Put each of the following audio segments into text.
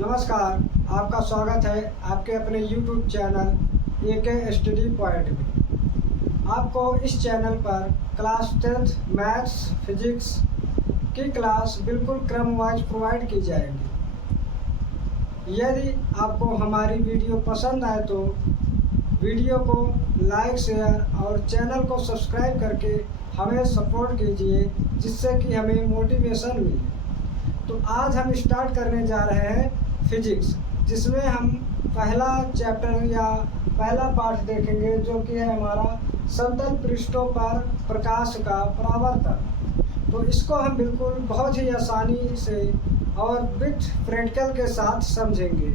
नमस्कार, आपका स्वागत है आपके अपने YouTube channel A K study point में। आपको इस चैनल पर क्लास 10th मैथ्स फिजिक्स की क्लास बिल्कुल क्रम वाइज प्रोवाइड की जाएगी। यदि आपको हमारी वीडियो पसंद आए तो वीडियो को लाइक शेयर और चैनल को सब्सक्राइब करके हमें सपोर्ट कीजिए, जिससे कि हमें मोटिवेशन मिले। तो आज हम स्टार्ट करने जा रहे हैं फिजिक्स, जिसमें हम पहला चैप्टर या पहला पार्ट देखेंगे, जो कि है हमारा समतल पृष्ठों पर प्रकाश का परावर्तन। तो इसको हम बिल्कुल बहुत ही आसानी से और विथ प्रैक्टिकल के साथ समझेंगे,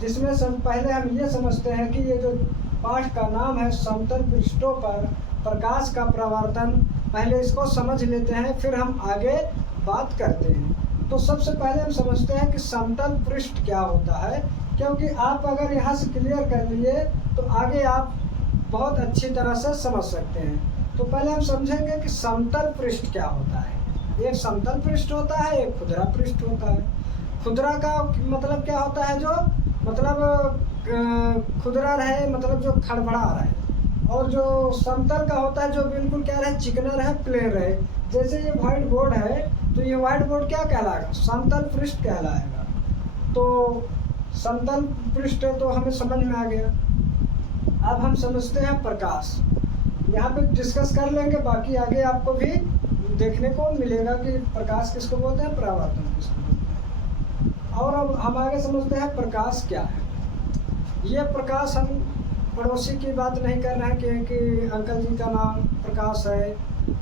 जिसमें पहले हम ये समझते हैं कि ये जो पाठ का नाम है समतल पृष्ठों पर प्रकाश का परावर्तन, पहले इसको समझ लेते हैं, फिर हम आगे बात करते हैं। तो सबसे पहले हम समझते हैं कि समतल पृष्ठ क्या होता है, क्योंकि आप अगर यहाँ से क्लियर कर लिए तो आगे आप बहुत अच्छी तरह से समझ सकते हैं। तो पहले हम समझेंगे कि समतल पृष्ठ क्या होता है। एक समतल पृष्ठ होता है, एक खुदरा पृष्ठ होता है। खुदरा का मतलब क्या होता है, जो मतलब खुदरा रहे, मतलब जो खड़बड़ा रहे, और जो समतल का होता है जो बिल्कुल क्या रहे, चिकना रहे, प्लेन रहे। जैसे ये व्हाइट बोर्ड है, तो ये व्हाइट बोर्ड क्या कहलाएगा, समतल पृष्ठ कहलाएगा। तो समतल पृष्ठ तो हमें समझ में आ गया। अब हम समझते हैं प्रकाश। यहाँ पे डिस्कस कर लेंगे, बाकी आगे आपको भी देखने को मिलेगा कि प्रकाश किसको बोलते हैं, परावर्तन किसको बोलते हैं। और अब हम आगे समझते हैं प्रकाश क्या है। ये प्रकाश हम पड़ोसी की बात नहीं कर रहे हैं कि अंकल जी का नाम प्रकाश है,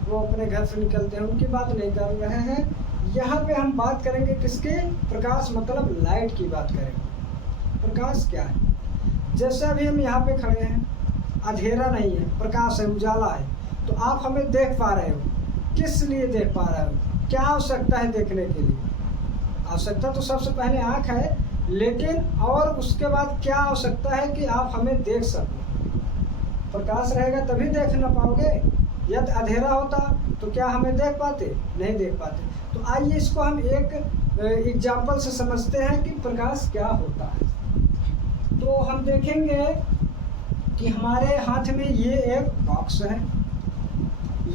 वो अपने घर से निकलते हैं, उनकी बात नहीं कर रहे हैं। यहाँ पे हम बात करेंगे किसके, प्रकाश मतलब लाइट की बात करेंगे। प्रकाश क्या है, जैसे अभी हम यहाँ पे खड़े हैं, अंधेरा नहीं है, प्रकाश है, उजाला है, तो आप हमें देख पा रहे हो। किस लिए देख पा रहे हो, क्या आवश्यकता है देखने के लिए? आवश्यकता तो सबसे पहले आँख है, लेकिन और उसके बाद क्या आवश्यकता है कि आप हमें देख सको। प्रकाश रहेगा तभी देख ना पाओगे। यदि अंधेरा होता तो क्या हमें देख पाते, नहीं देख पाते। तो आइए इसको हम एक एग्जाम्पल से समझते हैं कि प्रकाश क्या होता है। तो हम देखेंगे कि हमारे हाथ में ये एक बॉक्स है,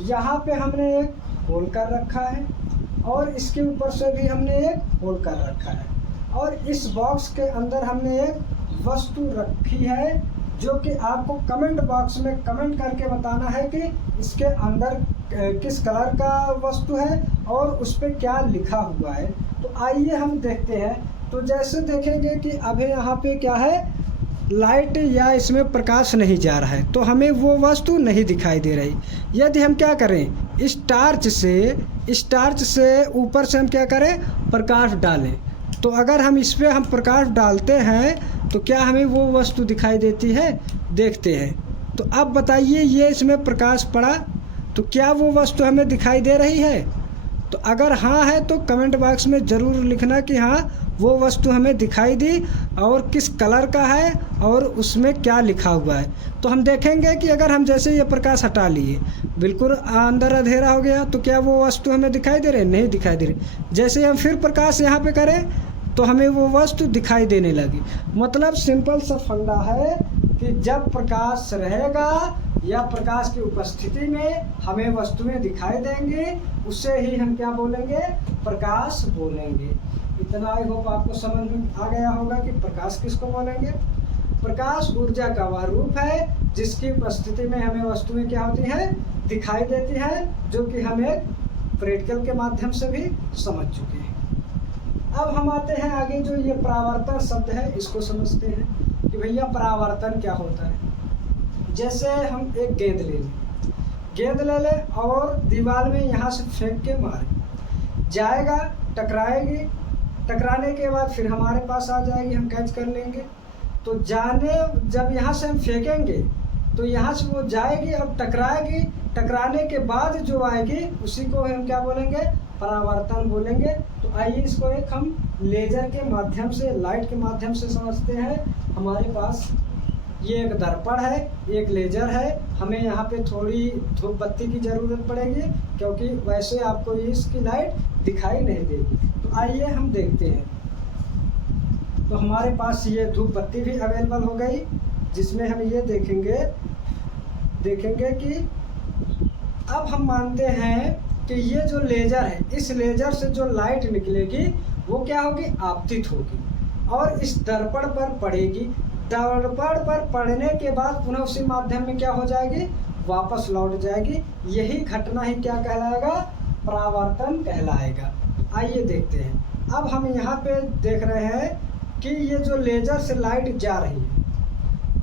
यहाँ पे हमने एक होल कर रखा है, और इसके ऊपर से भी हमने एक होल कर रखा है, और इस बॉक्स के अंदर हमने एक वस्तु रखी है, जो कि आपको कमेंट बॉक्स में कमेंट करके बताना है कि इसके अंदर किस कलर का वस्तु है और उस पर क्या लिखा हुआ है। तो आइए हम देखते हैं। तो जैसे देखेंगे कि अभी यहाँ पे क्या है, लाइट या इसमें प्रकाश नहीं जा रहा है, तो हमें वो वस्तु नहीं दिखाई दे रही। यदि हम क्या करें, इस टार्च से ऊपर से हम क्या करें, प्रकाश डालें, तो अगर हम इस पर हम प्रकाश डालते हैं तो क्या हमें वो वस्तु दिखाई देती है, देखते हैं। तो अब बताइए, ये इसमें प्रकाश पड़ा तो क्या वो वस्तु हमें दिखाई दे रही है? तो अगर हाँ है तो कमेंट बॉक्स में ज़रूर लिखना कि हाँ वो वस्तु हमें दिखाई दी, और किस कलर का है और उसमें क्या लिखा हुआ है। तो हम देखेंगे कि अगर हम जैसे ये प्रकाश हटा लिए, बिल्कुल अंदर अंधेरा हो गया, तो क्या वो वस्तु हमें दिखाई दे रही, नहीं दिखाई दे रही। जैसे हम फिर प्रकाश यहाँ पे करें तो हमें वो वस्तु दिखाई देने लगी। मतलब सिंपल सा फंडा है कि जब प्रकाश रहेगा या प्रकाश की उपस्थिति में हमें वस्तुएं दिखाई देंगी, उससे ही हम क्या बोलेंगे, प्रकाश बोलेंगे। इतना आई होप आपको समझ में आ गया होगा कि प्रकाश किसको बोलेंगे। प्रकाश ऊर्जा का वह रूप है जिसकी उपस्थिति में हमें वस्तुएं क्या होती हैं, दिखाई देती हैं, जो कि हमें प्रैक्टिकल के माध्यम से भी समझ चुके हैं। अब हम आते हैं आगे, जो ये परावर्तन शब्द है इसको समझते हैं कि भैया परावर्तन क्या होता है। जैसे हम एक गेंद ले लें और दीवार में यहाँ से फेंक के मारें, जाएगा, टकराएगी, टकराने के बाद फिर हमारे पास आ जाएगी, हम कैच कर लेंगे। तो जब यहाँ से हम फेंकेंगे तो यहाँ से वो जाएगी, अब टकराएगी, टकराने के बाद जो आएगी उसी को हम क्या बोलेंगे, परावर्तन बोलेंगे। तो आइए इसको एक हम लेजर के माध्यम से, लाइट के माध्यम से समझते हैं। हमारे पास ये एक दर्पण है, एक लेजर है, हमें यहाँ पे थोड़ी धूप बत्ती की ज़रूरत पड़ेगी, क्योंकि वैसे आपको इसकी लाइट दिखाई नहीं देगी। तो आइए हम देखते हैं। तो हमारे पास ये धूप बत्ती भी अवेलेबल हो गई, जिसमें हम ये देखेंगे कि अब हम मानते हैं कि ये जो लेज़र है, इस लेज़र से जो लाइट निकलेगी वो क्या होगी, आपतित होगी और इस दर्पण पर पड़ेगी। दर्पण पर पड़ने के बाद पुनः उसी माध्यम में क्या हो जाएगी, वापस लौट जाएगी। यही घटना ही क्या कहलाएगा, परावर्तन कहलाएगा। आइए देखते हैं। अब हम यहाँ पे देख रहे हैं कि ये जो लेज़र से लाइट जा रही है,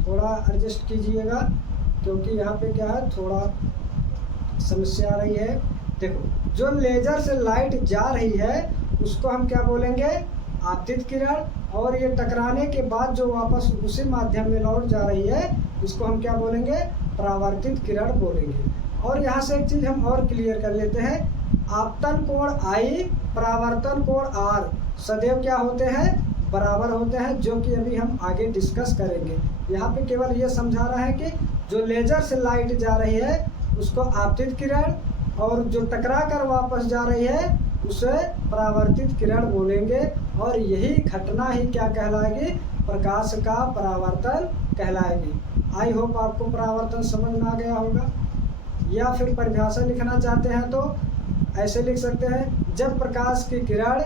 थोड़ा एडजस्ट कीजिएगा क्योंकि यहाँ पे क्या है, थोड़ा समस्या आ रही है। देखो, जो लेज़र से लाइट जा रही है उसको हम क्या बोलेंगे, आपतित किरण, और ये टकराने के बाद जो वापस उसी माध्यम में लौट जा रही है इसको हम क्या बोलेंगे, परावर्तित किरण बोलेंगे। और यहाँ से एक चीज़ हम और क्लियर कर लेते हैं, आपतन कोण I, परावर्तन कोण R सदैव क्या होते हैं, बराबर होते हैं, जो कि अभी हम आगे डिस्कस करेंगे। यहाँ पे केवल ये समझा रहा है कि जो लेज़र से लाइट जा रही है उसको आपतित किरण, और जो टकरा कर वापस जा रही है उसे परावर्तित किरण बोलेंगे। और यही घटना ही क्या कहलाएगी, प्रकाश का परावर्तन कहलाएगी। आई होप आपको परावर्तन समझ में आ गया होगा। या फिर परिभाषा लिखना चाहते हैं तो ऐसे लिख सकते हैं, जब प्रकाश की किरण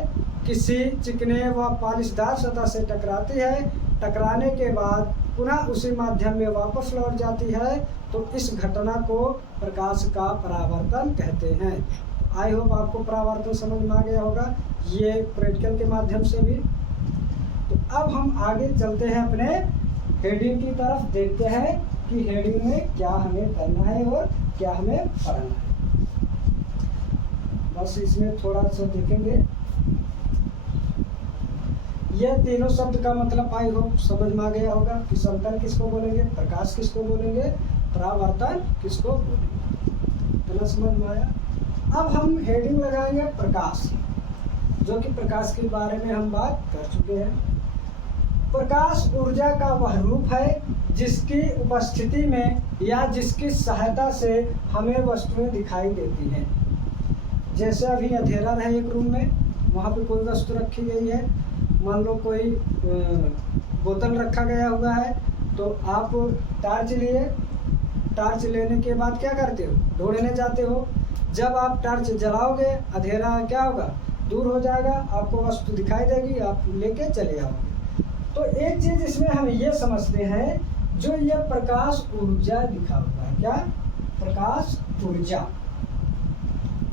किसी चिकने व पॉलिशदार सतह से टकराती है, टकराने के बाद पुनः उसी माध्यम में वापस लौट जाती है, तो इस घटना को प्रकाश का परावर्तन कहते हैं। आई होप आपको परावर्तन समझ में आ गया होगा, ये प्रैक्टिकल के माध्यम से भी। तो अब हम आगे चलते हैं अपने हेडिंग की तरफ, देखते हैं कि हेडिंग में क्या हमें करना है और क्या हमें पढ़ना है। बस इसमें थोड़ा सा देखेंगे, ये तीनों शब्द का मतलब आई होप समझ में आ गया होगा कि समतल किसको बोलेंगे, प्रकाश किसको बोलेंगे, परावर्तन किसको बोलेंगे। इतना समझ में आया। अब हम हेडिंग लगाएंगे प्रकाश, जो कि प्रकाश के बारे में हम बात कर चुके हैं। प्रकाश ऊर्जा का वह रूप है जिसकी उपस्थिति में या जिसकी सहायता से हमें वस्तुएं दिखाई देती हैं। जैसे अभी अंधेरा रहे एक रूम में, वहाँ पे कोई वस्तु रखी गई है, मान लो कोई बोतल रखा गया हुआ है, तो आप टार्च लिए, टार्च लेने के बाद क्या करते हो, ढूंढने जाते हो। जब आप टार्च जलाओगे अंधेरा क्या होगा, दूर हो जाएगा, आपको वस्तु दिखाई देगी, आप लेके चले आओगे। तो एक चीज़ इसमें हम ये समझते हैं, जो ये प्रकाश ऊर्जा लिखा हुआ है, क्या, प्रकाश ऊर्जा,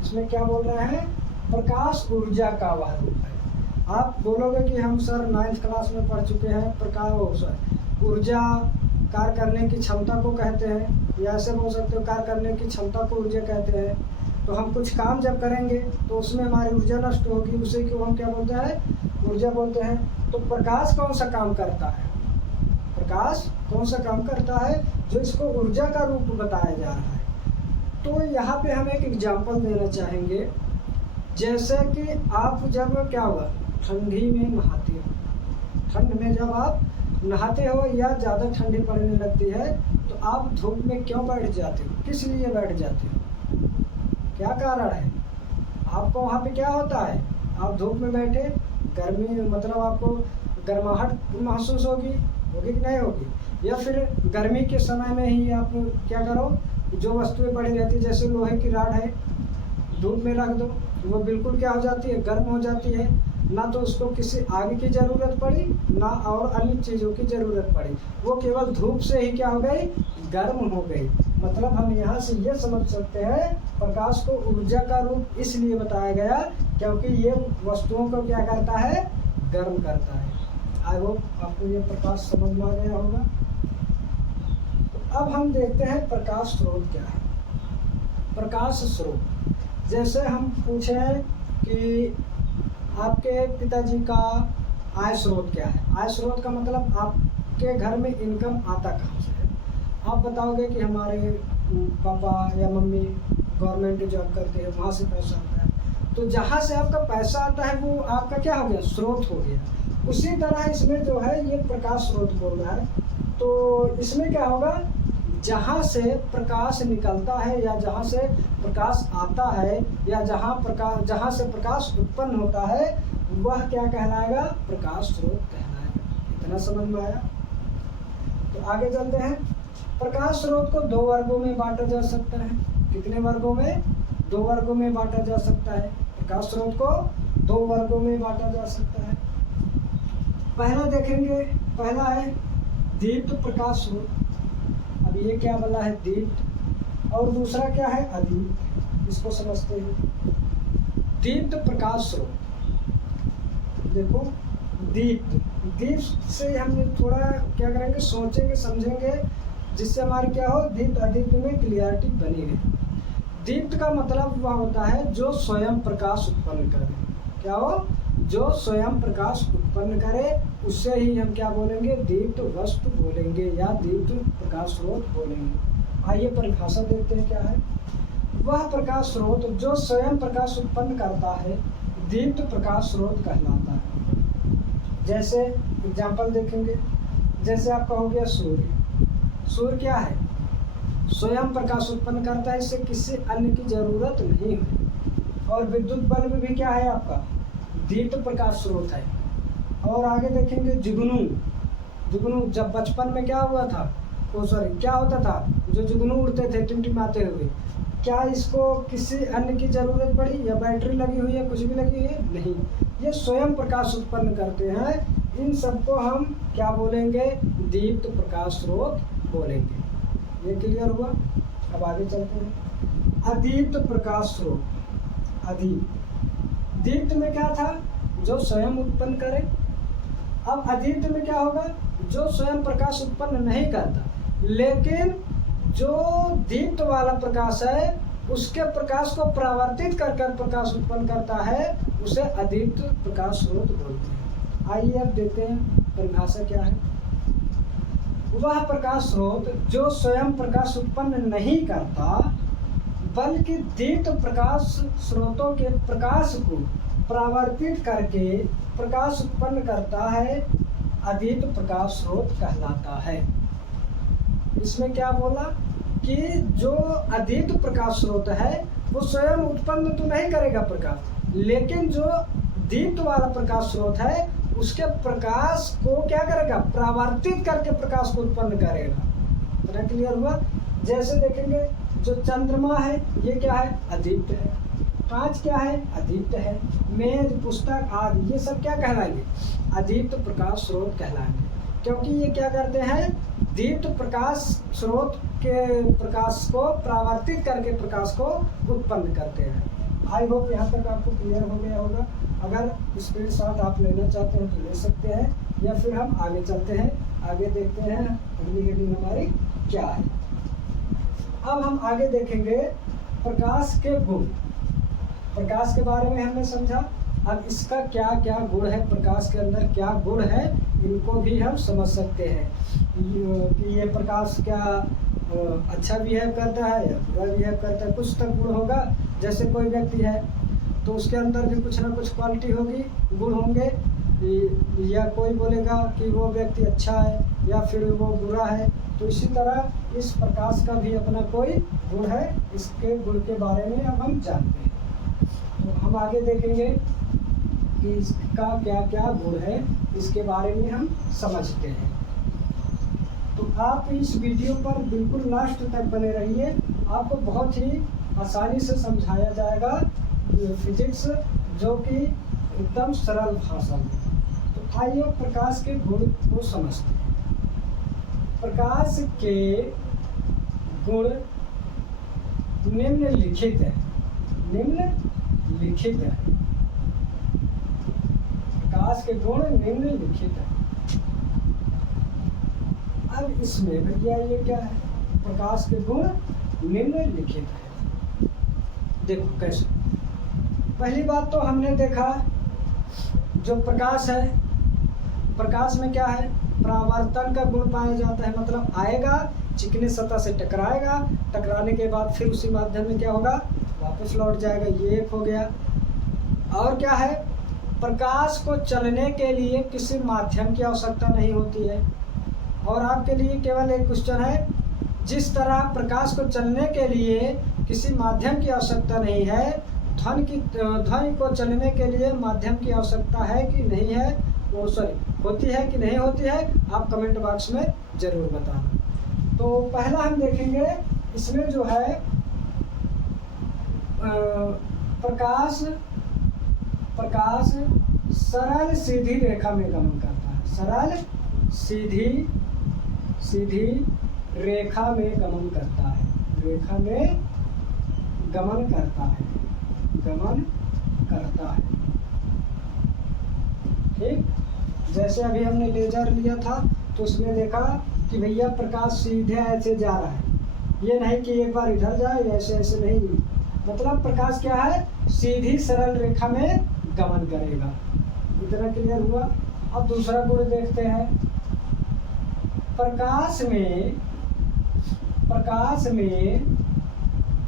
इसमें क्या बोल रहे हैं, प्रकाश ऊर्जा का वह रूप है। आप बोलोगे कि हम सर 9th क्लास में पढ़ चुके हैं, प्रकाश ऊर्जा कार्य करने की क्षमता को कहते हैं, या ऐसे बोल सकते हो कार्य करने की क्षमता को ऊर्जा कहते हैं। तो हम कुछ काम जब करेंगे तो उसमें हमारी ऊर्जा नष्ट होगी, उसे क्यों हम क्या बोलते हैं, ऊर्जा बोलते हैं। तो प्रकाश कौन सा काम करता है, प्रकाश कौन सा काम करता है, जो इसको ऊर्जा का रूप बताया जा रहा है। तो यहाँ पे हम एक एग्जाम्पल देना चाहेंगे, जैसे कि आप जब क्या होगा, ठंडी में नहाते हो, ठंड में जब आप नहाते हो या ज़्यादा ठंडी पड़ने लगती है तो आप धूप में क्यों बैठ जाते हो, किस लिए बैठ जाते हो, क्या कारण है, आपको वहाँ पे क्या होता है, आप धूप में बैठे, गर्मी मतलब आपको गर्माहट महसूस होगी कि नहीं होगी, या फिर गर्मी के समय में ही आप क्या करो, जो वस्तुएं पड़ी रहती जैसे लोहे की राड है, धूप में रख दो, वो बिल्कुल क्या हो जाती है, गर्म हो जाती है, ना तो उसको किसी आग की ज़रूरत पड़ी ना और अन्य चीज़ों की ज़रूरत पड़ी, वो केवल धूप से ही क्या हो गई, गर्म हो गई। मतलब हम यहाँ से ये समझ सकते हैं, प्रकाश को ऊर्जा का रूप इसलिए बताया गया क्योंकि ये वस्तुओं को क्या करता है, गर्म करता है। आई होप आपको ये प्रकाश समझ में आ गया होगा। तो अब हम देखते हैं प्रकाश स्रोत क्या है। प्रकाश स्रोत, जैसे हम पूछें कि आपके पिताजी का आय स्रोत क्या है, आय स्रोत का मतलब आपके घर में इनकम आता कहाँ से है। आप बताओगे कि हमारे पापा या मम्मी गवर्नमेंट जॉब करते हैं, वहाँ से पैसा आता है। तो जहाँ से आपका पैसा आता है वो आपका क्या हो गया, स्रोत हो गया। उसी तरह इसमें जो है ये प्रकाश स्रोत बोल रहा है। तो इसमें क्या होगा, जहाँ से प्रकाश निकलता है या जहाँ से प्रकाश आता है या जहाँ से प्रकाश उत्पन्न होता है, वह क्या कहलाएगा, प्रकाश स्रोत कहलाएगा। इतना समझ में आया। तो आगे चलते हैं। प्रकाश स्रोत को 2 वर्गों में बांटा जा सकता है। कितने वर्गों में? 2 वर्गों में बांटा जा सकता है। प्रकाश स्रोत को 2 वर्गों में बांटा जा सकता है। पहला देखेंगे, पहला है दीप्त प्रकाश स्रोत। अब ये क्या बोला है? दीप्त। और दूसरा क्या है? अदीप्त। इसको समझते हैं। दीप्त प्रकाश स्रोत, देखो दीप्त, दीप्त से हम थोड़ा क्या करेंगे, सोचेंगे समझेंगे, जिससे हमारी क्या हो, दीप्त अदीप्त में क्लियरिटी बनी रहे। दीप्त का मतलब वह होता है जो स्वयं प्रकाश उत्पन्न करे। क्या हो? जो स्वयं प्रकाश उत्पन्न करे, उससे ही हम क्या बोलेंगे? दीप्त वस्तु बोलेंगे या दीप्त प्रकाश स्रोत बोलेंगे। आइए परिभाषा देखते हैं क्या है। वह प्रकाश स्रोत जो स्वयं प्रकाश उत्पन्न करता है दीप्त प्रकाश स्रोत कहलाता है। जैसे एग्जाम्पल देखेंगे, जैसे आपका हो गया सूर्य। सूर्य क्या है? स्वयं प्रकाश उत्पन्न करता है, इससे किसी अन्य की जरूरत नहीं है। और विद्युत बल्ब भी क्या है आपका? दीप्त प्रकाश स्रोत है। और आगे देखेंगे जुगनू। जुगनू जब बचपन में क्या हुआ था, क्या होता था, जो जुगनू उड़ते थे टिमटिमाते हुए, क्या इसको किसी अन्य की जरूरत पड़ी या बैटरी लगी हुई है, कुछ भी लगी हुई है? नहीं, ये स्वयं प्रकाश उत्पन्न करते हैं। इन सबको हम क्या बोलेंगे? दीप्त प्रकाश स्रोत बोलेंगे। ये क्लियर हुआ? अब आगे चलते हैं। अदीप्त प्रकाश स्रोत। अदीप्त, दीप्त में क्या था? जो स्वयं उत्पन्न करे। अब अदीप्त में क्या होगा? जो स्वयं प्रकाश उत्पन्न नहीं करता, लेकिन जो दीप्त वाला प्रकाश है उसके प्रकाश को परावर्तित कर प्रकाश उत्पन्न करता है, उसे अदीप्त प्रकाश स्रोत बोलते हैं। आइए अब देखते हैं परिभाषा क्या है। वह प्रकाश स्रोत जो स्वयं प्रकाश उत्पन्न नहीं करता, बल्कि दीप्त प्रकाश स्रोतों के प्रकाश को परावर्तित करके प्रकाश उत्पन्न करता है, अदीप्त प्रकाश स्रोत कहलाता है। इसमें क्या बोला कि जो अदीप्त प्रकाश स्रोत है वो स्वयं उत्पन्न तो नहीं करेगा प्रकाश, लेकिन जो दीप्त वाला प्रकाश स्रोत है उसके प्रकाश को क्या करेगा? परावर्तित करके प्रकाश को उत्पन्न करेगा। इतना क्लियर हुआ? जैसे देखेंगे जो चंद्रमा है ये क्या है? अदीप्त है। कांच क्या है? अदीप्त है। मेज, पुस्तक आदि ये सब क्या कहलाएंगे? अदीप्त प्रकाश स्रोत कहलाएंगे, क्योंकि ये क्या करते हैं? दीप्त प्रकाश स्रोत के प्रकाश को परावर्तित करके प्रकाश को उत्पन्न करते हैं। आई होप यहाँ तक आपको क्लियर हो गया होगा। अगर स्क्रीनशॉट आप लेना चाहते हैं तो ले सकते हैं, या फिर हम आगे चलते हैं, आगे देखते हैं अगली हेडिंग हमारी क्या है। अब हम आगे देखेंगे प्रकाश के गुण। प्रकाश के बारे में हमने समझा, अब इसका क्या क्या गुण है, प्रकाश के अंदर क्या गुण है, इनको भी हम समझ सकते हैं कि ये प्रकाश क्या अच्छा बिहेव करता है या बुरा बिहेव करता है। कुछ तक गुण होगा, जैसे कोई व्यक्ति है तो उसके अंदर भी कुछ ना कुछ क्वालिटी होगी, गुण होंगे, या कोई बोलेगा कि वो व्यक्ति अच्छा है या फिर वो बुरा है। तो इसी तरह इस प्रकाश का भी अपना कोई गुण है, इसके गुण के बारे में अब हम जानते हैं। तो हम आगे देखेंगे कि इसका क्या क्या गुण है, इसके बारे में हम समझते हैं। तो आप इस वीडियो पर बिल्कुल लास्ट तक बने रहिए, आपको बहुत ही आसानी से समझाया जाएगा फिजिक्स, जो कि एकदम सरल भाषा में। तो आइए प्रकाश के गुण को समझते हैं। प्रकाश के गुण निम्नलिखित है। निम्नलिखित है। प्रकाश के गुण निम्नलिखित है। अब इसमें भैया ये क्या है? प्रकाश के गुण निम्नलिखित है। देखो कैसे। पहली बात तो हमने देखा जो प्रकाश है, प्रकाश में क्या है? परावर्तन का गुण पाया जाता है, मतलब आएगा, चिकनी सतह से टकराएगा, टकराने के बाद फिर उसी माध्यम में क्या होगा? वापस लौट जाएगा। ये एक हो गया। और क्या है? प्रकाश को चलने के लिए किसी माध्यम की आवश्यकता नहीं होती है। और आपके लिए केवल एक क्वेश्चन है, जिस तरह प्रकाश को चलने के लिए किसी माध्यम की आवश्यकता नहीं है, ध्वनि को चलने के लिए माध्यम की आवश्यकता है कि नहीं है? वो सॉरी होती है कि नहीं होती है, आप कमेंट बॉक्स में ज़रूर बताना। तो पहला हम देखेंगे, इसमें जो है प्रकाश सरल सीधी रेखा में गमन करता है। सरल सीधी रेखा में गमन करता है। रेखा में गमन करता है। ठीक, जैसे अभी हमने लेजर लिया था तो उसमें देखा कि भैया प्रकाश सीधे ऐसे जा रहा है, ये नहीं कि एक बार इधर जाए, ऐसे ऐसे नहीं, मतलब प्रकाश क्या है, सीधी सरल रेखा में गमन करेगा। इतना क्लियर हुआ। अब दूसरा गुण देखते हैं। प्रकाश में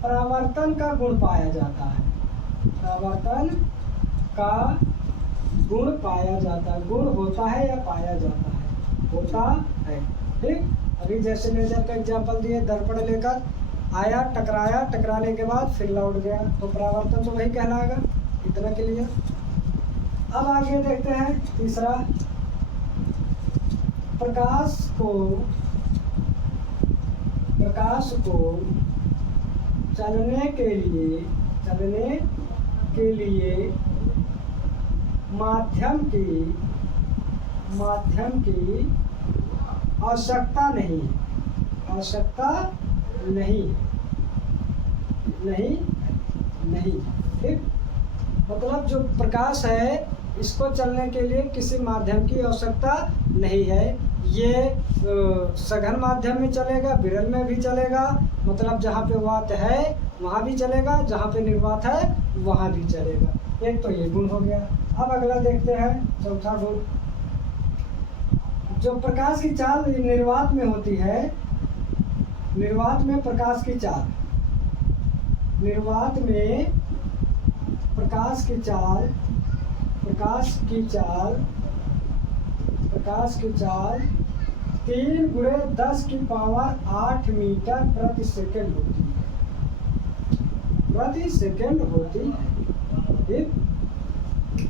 परावर्तन का गुण पाया जाता है। परावर्तन का गुण पाया जाता है। गुण होता है या पाया जाता है? होता है। ठीक, अभी जैसे लेजर का एग्जांपल दिए, दर्पण लेकर आया, टकराया, टकराने के बाद फिर लौट गया, तो परावर्तन तो वही कहलाएगा। इतना क्लियर। अब आगे देखते हैं तीसरा। प्रकाश को चलने के लिए माध्यम की आवश्यकता नहीं है। ठीक, मतलब जो प्रकाश है इसको चलने के लिए किसी माध्यम की आवश्यकता नहीं है। ये सघन माध्यम में चलेगा, विरल में भी चलेगा, मतलब जहाँ पे वात है वहाँ भी चलेगा, जहाँ पे निर्वात है वहाँ भी चलेगा। एक तो ये गुण हो गया। अब अगला देखते हैं, चौथा गुण। जो प्रकाश की चाल निर्वात में होती है, निर्वात में प्रकाश की चाल, निर्वात में प्रकाश की चाल 3 × 10⁸ मीटर प्रति सेकंड होती है। ठीक,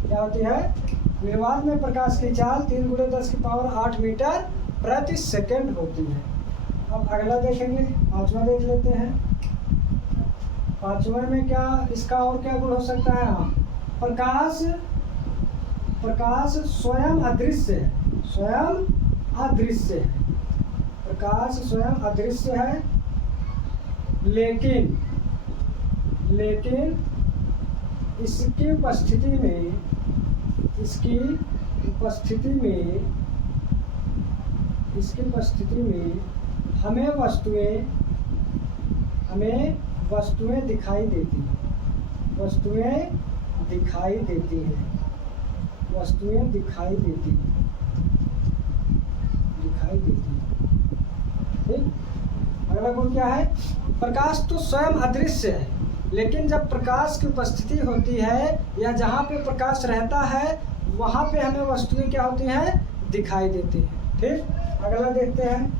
क्या होती है? निर्वात में प्रकाश की चाल 3 × 10⁸ मीटर प्रति सेकंड होती है। अब अगला देखेंगे, पांचवा देख लेते हैं। पांचवा में क्या, इसका और क्या गुण हो सकता है? हाँ, प्रकाश स्वयं अदृश्य है। प्रकाश स्वयं अदृश्य है, लेकिन इसकी उपस्थिति में हमें वस्तुएं दिखाई देती हैं। ठीक, अगला गुण क्या है? प्रकाश तो स्वयं अदृश्य है, लेकिन जब प्रकाश की उपस्थिति होती है या जहाँ पे प्रकाश रहता है वहाँ पे हमें वस्तुएं क्या होती हैं? दिखाई देती हैं। ठीक, अगला देखते हैं।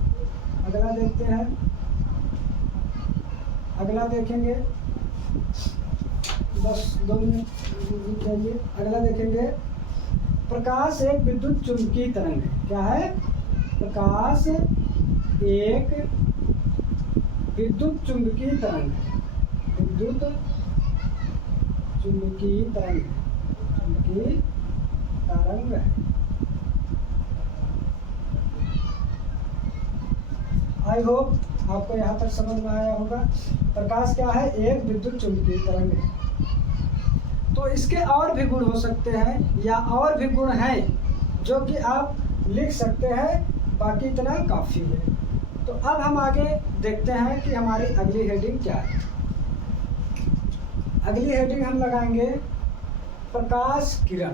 अगला देखेंगे, बस 2 मिनट चाहिए। अगला देखेंगे, प्रकाश एक विद्युत चुंबकीय तरंग है। क्या है? प्रकाश एक विद्युत चुंबकीय तरंग है। आई होप आपको यहाँ तक समझ में आया होगा। प्रकाश क्या है? एक विद्युत चुंबकीय तरंग है। तो इसके और भी गुण हो सकते हैं या और भी गुण हैं जो कि आप लिख सकते हैं, बाकी इतना काफ़ी है। तो अब हम आगे देखते हैं कि हमारी अगली हेडिंग क्या है। अगली हेडिंग हम लगाएंगे प्रकाश किरण।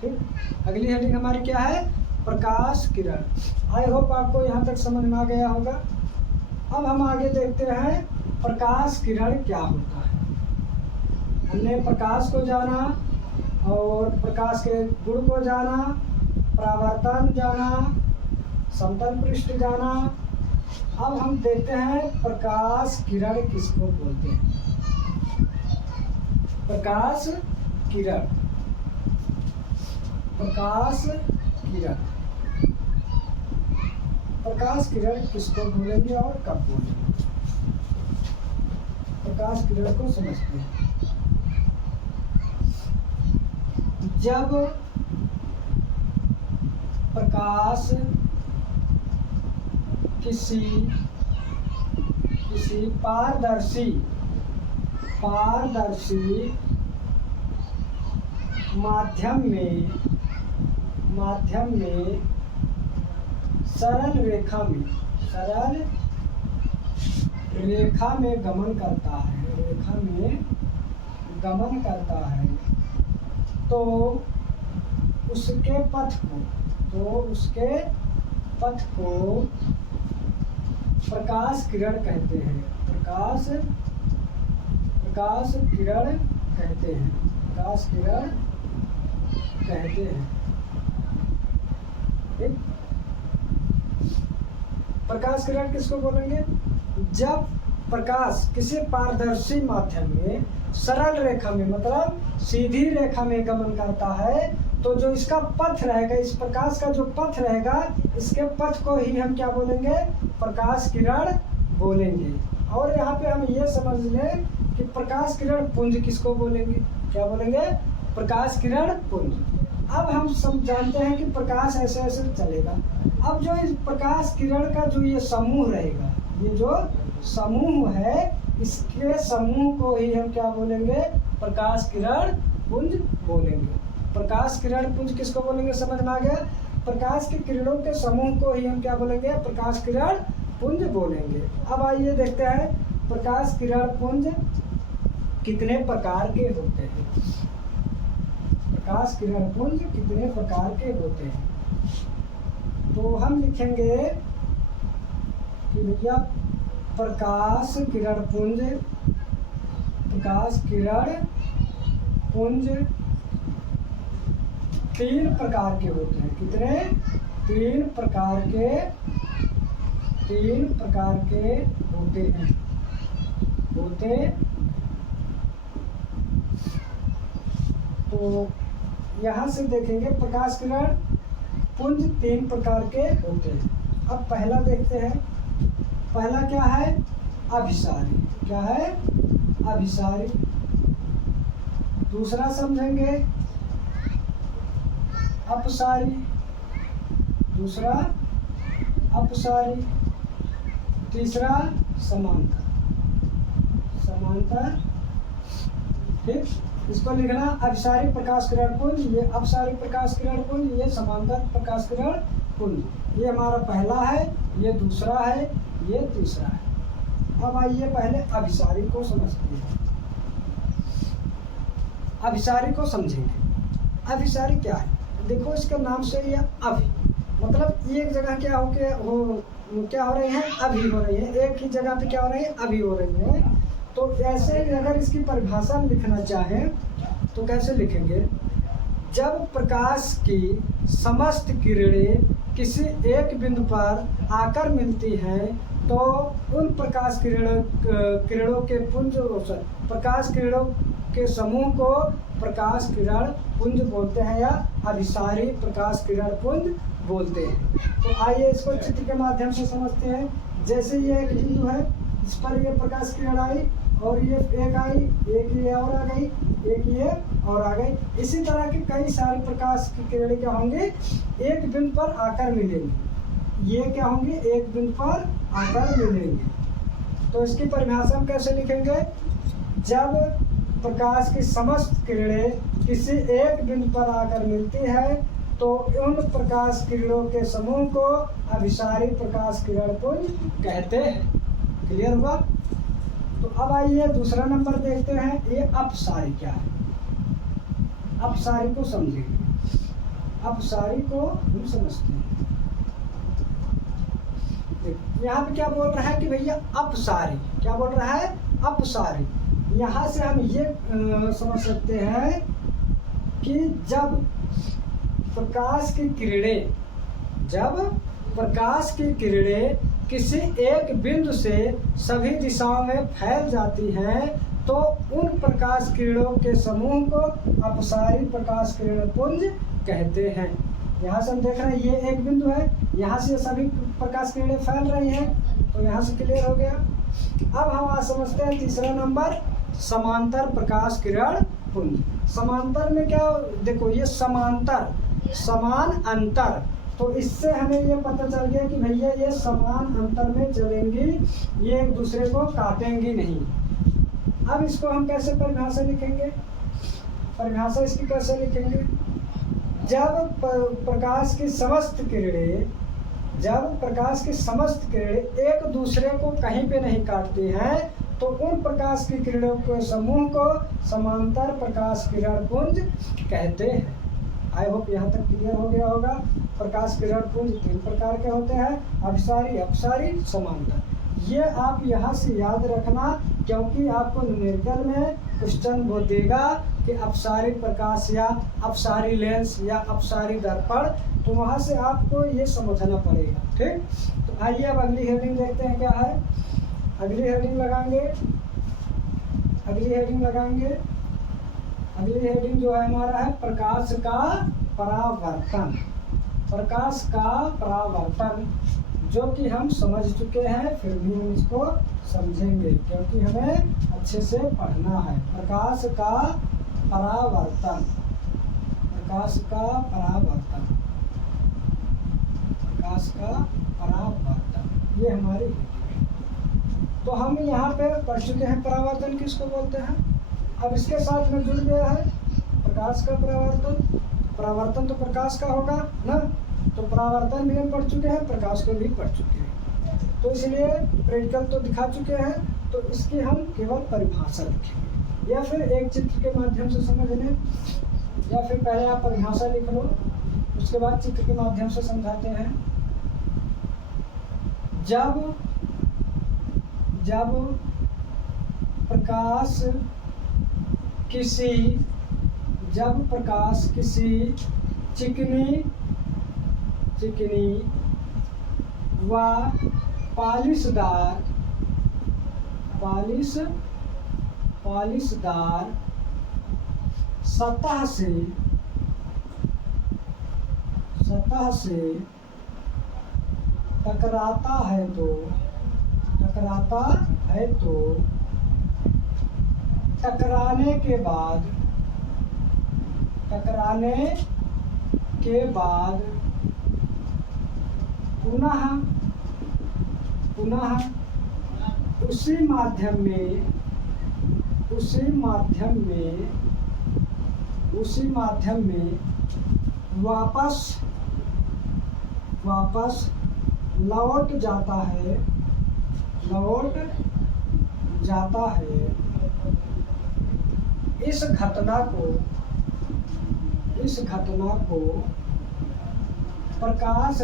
ठीक, अगली हेडिंग हमारी क्या है? प्रकाश किरण। आई होप आपको यहाँ तक समझ में आ गया होगा। अब हम आगे देखते हैं प्रकाश किरण क्या होता है। हमने प्रकाश को जाना और प्रकाश के गुण को जाना, परावर्तन जाना, समतल पृष्ठ जाना। अब हम देखते हैं प्रकाश किरण किसको बोलते हैं। प्रकाश किरण। प्रकाश किरण किसको बोलेंगे और कब बोलेंगे? प्रकाश किरण को समझते हैं। जब प्रकाश किसी पारदर्शी माध्यम में सरल रेखा में गमन करता है तो उसके पथ को प्रकाश किरण कहते हैं। प्रकाश किरण कहते हैं। ठीक? प्रकाश किरण किसको बोलेंगे? जब प्रकाश किसी पारदर्शी माध्यम में सरल रेखा में, मतलब सीधी रेखा में गमन करता है तो जो इसका पथ रहेगा, इस प्रकाश का जो पथ रहेगा, इसके पथ को ही हम क्या बोलेंगे? प्रकाश किरण बोलेंगे। और यहाँ पे हम ये समझ लें कि प्रकाश किरण पुंज किसको बोलेंगे? क्या बोलेंगे? प्रकाश किरण पुंज। अब हम सब जानते हैं कि प्रकाश ऐसे ऐसे चलेगा। अब जो इस प्रकाश किरण का जो ये समूह रहेगा, ये जो समूह है, इसके समूह को ही हम क्या बोलेंगे? प्रकाश किरण पुंज बोलेंगे। प्रकाश किरण पुंज किसको बोलेंगे? समझ में आ गया? प्रकाश की किरणों के समूह को ही हम क्या बोलेंगे? प्रकाश किरण पुंज बोलेंगे। अब आइए देखते हैं प्रकाश किरण पुंज कितने प्रकार के होते हैं। प्रकाश किरण पुंज कितने प्रकार के होते हैं? तो हम लिखेंगे कि भैया प्रकाश किरण पुंज 3 प्रकार के होते हैं। कितने? 3 प्रकार के होते हैं। तो यहाँ से देखेंगे प्रकाश किरण पुंज 3 प्रकार के होते हैं। अब पहला देखते हैं। पहला क्या है? अभिसारी। क्या है? अभिसारी। दूसरा समझेंगे अपसारी। दूसरा अपसारी। तीसरा समांतर। ठीक, इसको लिखना अभिसारी प्रकाश किरण पुंज, ये अपसारी प्रकाश किरण पुंज, ये समांतर प्रकाश किरण पुंज। ये हमारा पहला है, ये दूसरा है, ये तीसरा है। अब आइए पहले अभिसारी को समझते हैं। अभिसारी को समझेंगे। अभिसारी क्या है? देखो इसके नाम से ये अभि, मतलब एक जगह क्या हो रही है? अभि हो रही है। एक ही जगह पे क्या हो रही है? अभि हो रही है। तो ऐसे अगर इसकी परिभाषा लिखना चाहें तो कैसे लिखेंगे? जब प्रकाश की समस्त किरणें किसी एक बिंदु पर आकर मिलती हैं तो उन प्रकाश किरणों के पुंज, प्रकाश किरणों के समूह को प्रकाश किरण पुंज बोलते हैं या अभिसारी प्रकाश किरण पुंज बोलते हैं। तो आइए इसको चित्र के माध्यम से समझते हैं। जैसे ये एक बिंदु है, इस पर ये प्रकाश किरण आई और ये एक आई, एक ये और आ गई, एक ये और आ गई। इसी तरह के कई सारे प्रकाश की किरणें क्या होंगे? एक बिंदु पर आकर मिलेंगे। ये क्या होंगे? एक बिंदु पर आकर मिलेंगे। तो इसकी परिभाषा हम कैसे लिखेंगे? जब प्रकाश की समस्त किरणें किसी एक बिंदु पर आकर मिलती है तो उन प्रकाश किरणों के समूह को अभिसारी प्रकाश किरण पुंज कहते हैं। क्लियर हुआ? तो अब आइए दूसरा नंबर देखते हैं। ये अपसारी क्या है? अपसारी को समझेंगे। अपसारी को हम समझते हैं। यहाँ पे क्या बोल रहा है कि भैया अपसारी, क्या बोल रहा है? अपसारी। यहाँ से हम ये समझ सकते हैं कि जब प्रकाश की किरणें किसी एक बिंदु से सभी दिशाओं में फैल जाती हैं तो उन प्रकाश किरणों के समूह को अपसारी प्रकाश किरण पुंज कहते हैं। यहाँ से हम देख रहे हैं ये एक बिंदु है, यहाँ से सभी प्रकाश किरणें फैल रही हैं, तो यहाँ से क्लियर हो गया। अब हम आज समझते हैं तीसरा नंबर, समांतर प्रकाश किरण पुंज। समांतर में क्या, देखो ये समांतर, समान अंतर, तो इससे हमें ये पता चल गया कि भैया ये समान अंतर में चलेंगी, ये एक दूसरे को काटेंगी नहीं। अब इसको हम कैसे परिभाषा लिखेंगे, परिभाषा इसकी कैसे लिखेंगे, जब प्रकाश की समस्त किरणें, जब प्रकाश की समस्त किरणें एक दूसरे को कहीं पे नहीं काटती हैं, तो उन प्रकाश की किरणों के समूह को समांतर प्रकाश किरण पुंज कहते हैं। आई होप यहाँ तक क्लियर हो गया होगा। प्रकाश किरण पुंज 3 प्रकार के होते हैं, अभिसारी, अपसारी, समांतर। ये आप यहाँ से याद रखना, क्योंकि आपको न्यूमेरिकल में क्वेश्चन वो देगा कि अपसारी प्रकाश या अपसारी लेंस या अपसारी दर्पण, तो वहाँ से आपको ये समझना पड़ेगा। ठीक, तो आइए अब अगली हेडिंग देखते हैं क्या है। अगली हेडिंग लगाएंगे, अगली हेडिंग लगाएंगे, अगली हेडिंग जो है हमारा है प्रकाश का परावर्तन। प्रकाश का परावर्तन, जो कि हम समझ चुके हैं, फिर भी हम इसको समझेंगे क्योंकि हमें अच्छे से पढ़ना है। प्रकाश का परावर्तन, प्रकाश का परावर्तन, प्रकाश का परावर्तन, ये हमारी हेडिंग है। तो हम यहाँ पे पढ़ चुके हैं परावर्तन किसको बोलते हैं। अब इसके साथ में जुड़ गया है प्रकाश का परावर्तन। परावर्तन तो प्रकाश का होगा ना, तो परावर्तन भी हम पढ़ चुके हैं, प्रकाश को भी पढ़ चुके हैं, तो इसलिए प्रैक्टिकल तो दिखा चुके हैं, तो इसकी हम केवल परिभाषा लिखेंगे, या फिर एक चित्र के माध्यम से समझ लें, या फिर पहले आप परिभाषा लिख लो, उसके बाद चित्र के माध्यम से समझाते हैं। जब प्रकाश किसी चिकनी व पालिशदार सतह से टकराता है तो टकराने के बाद पुनः उसी माध्यम में वापस लौट जाता है। इस घटना को प्रकाश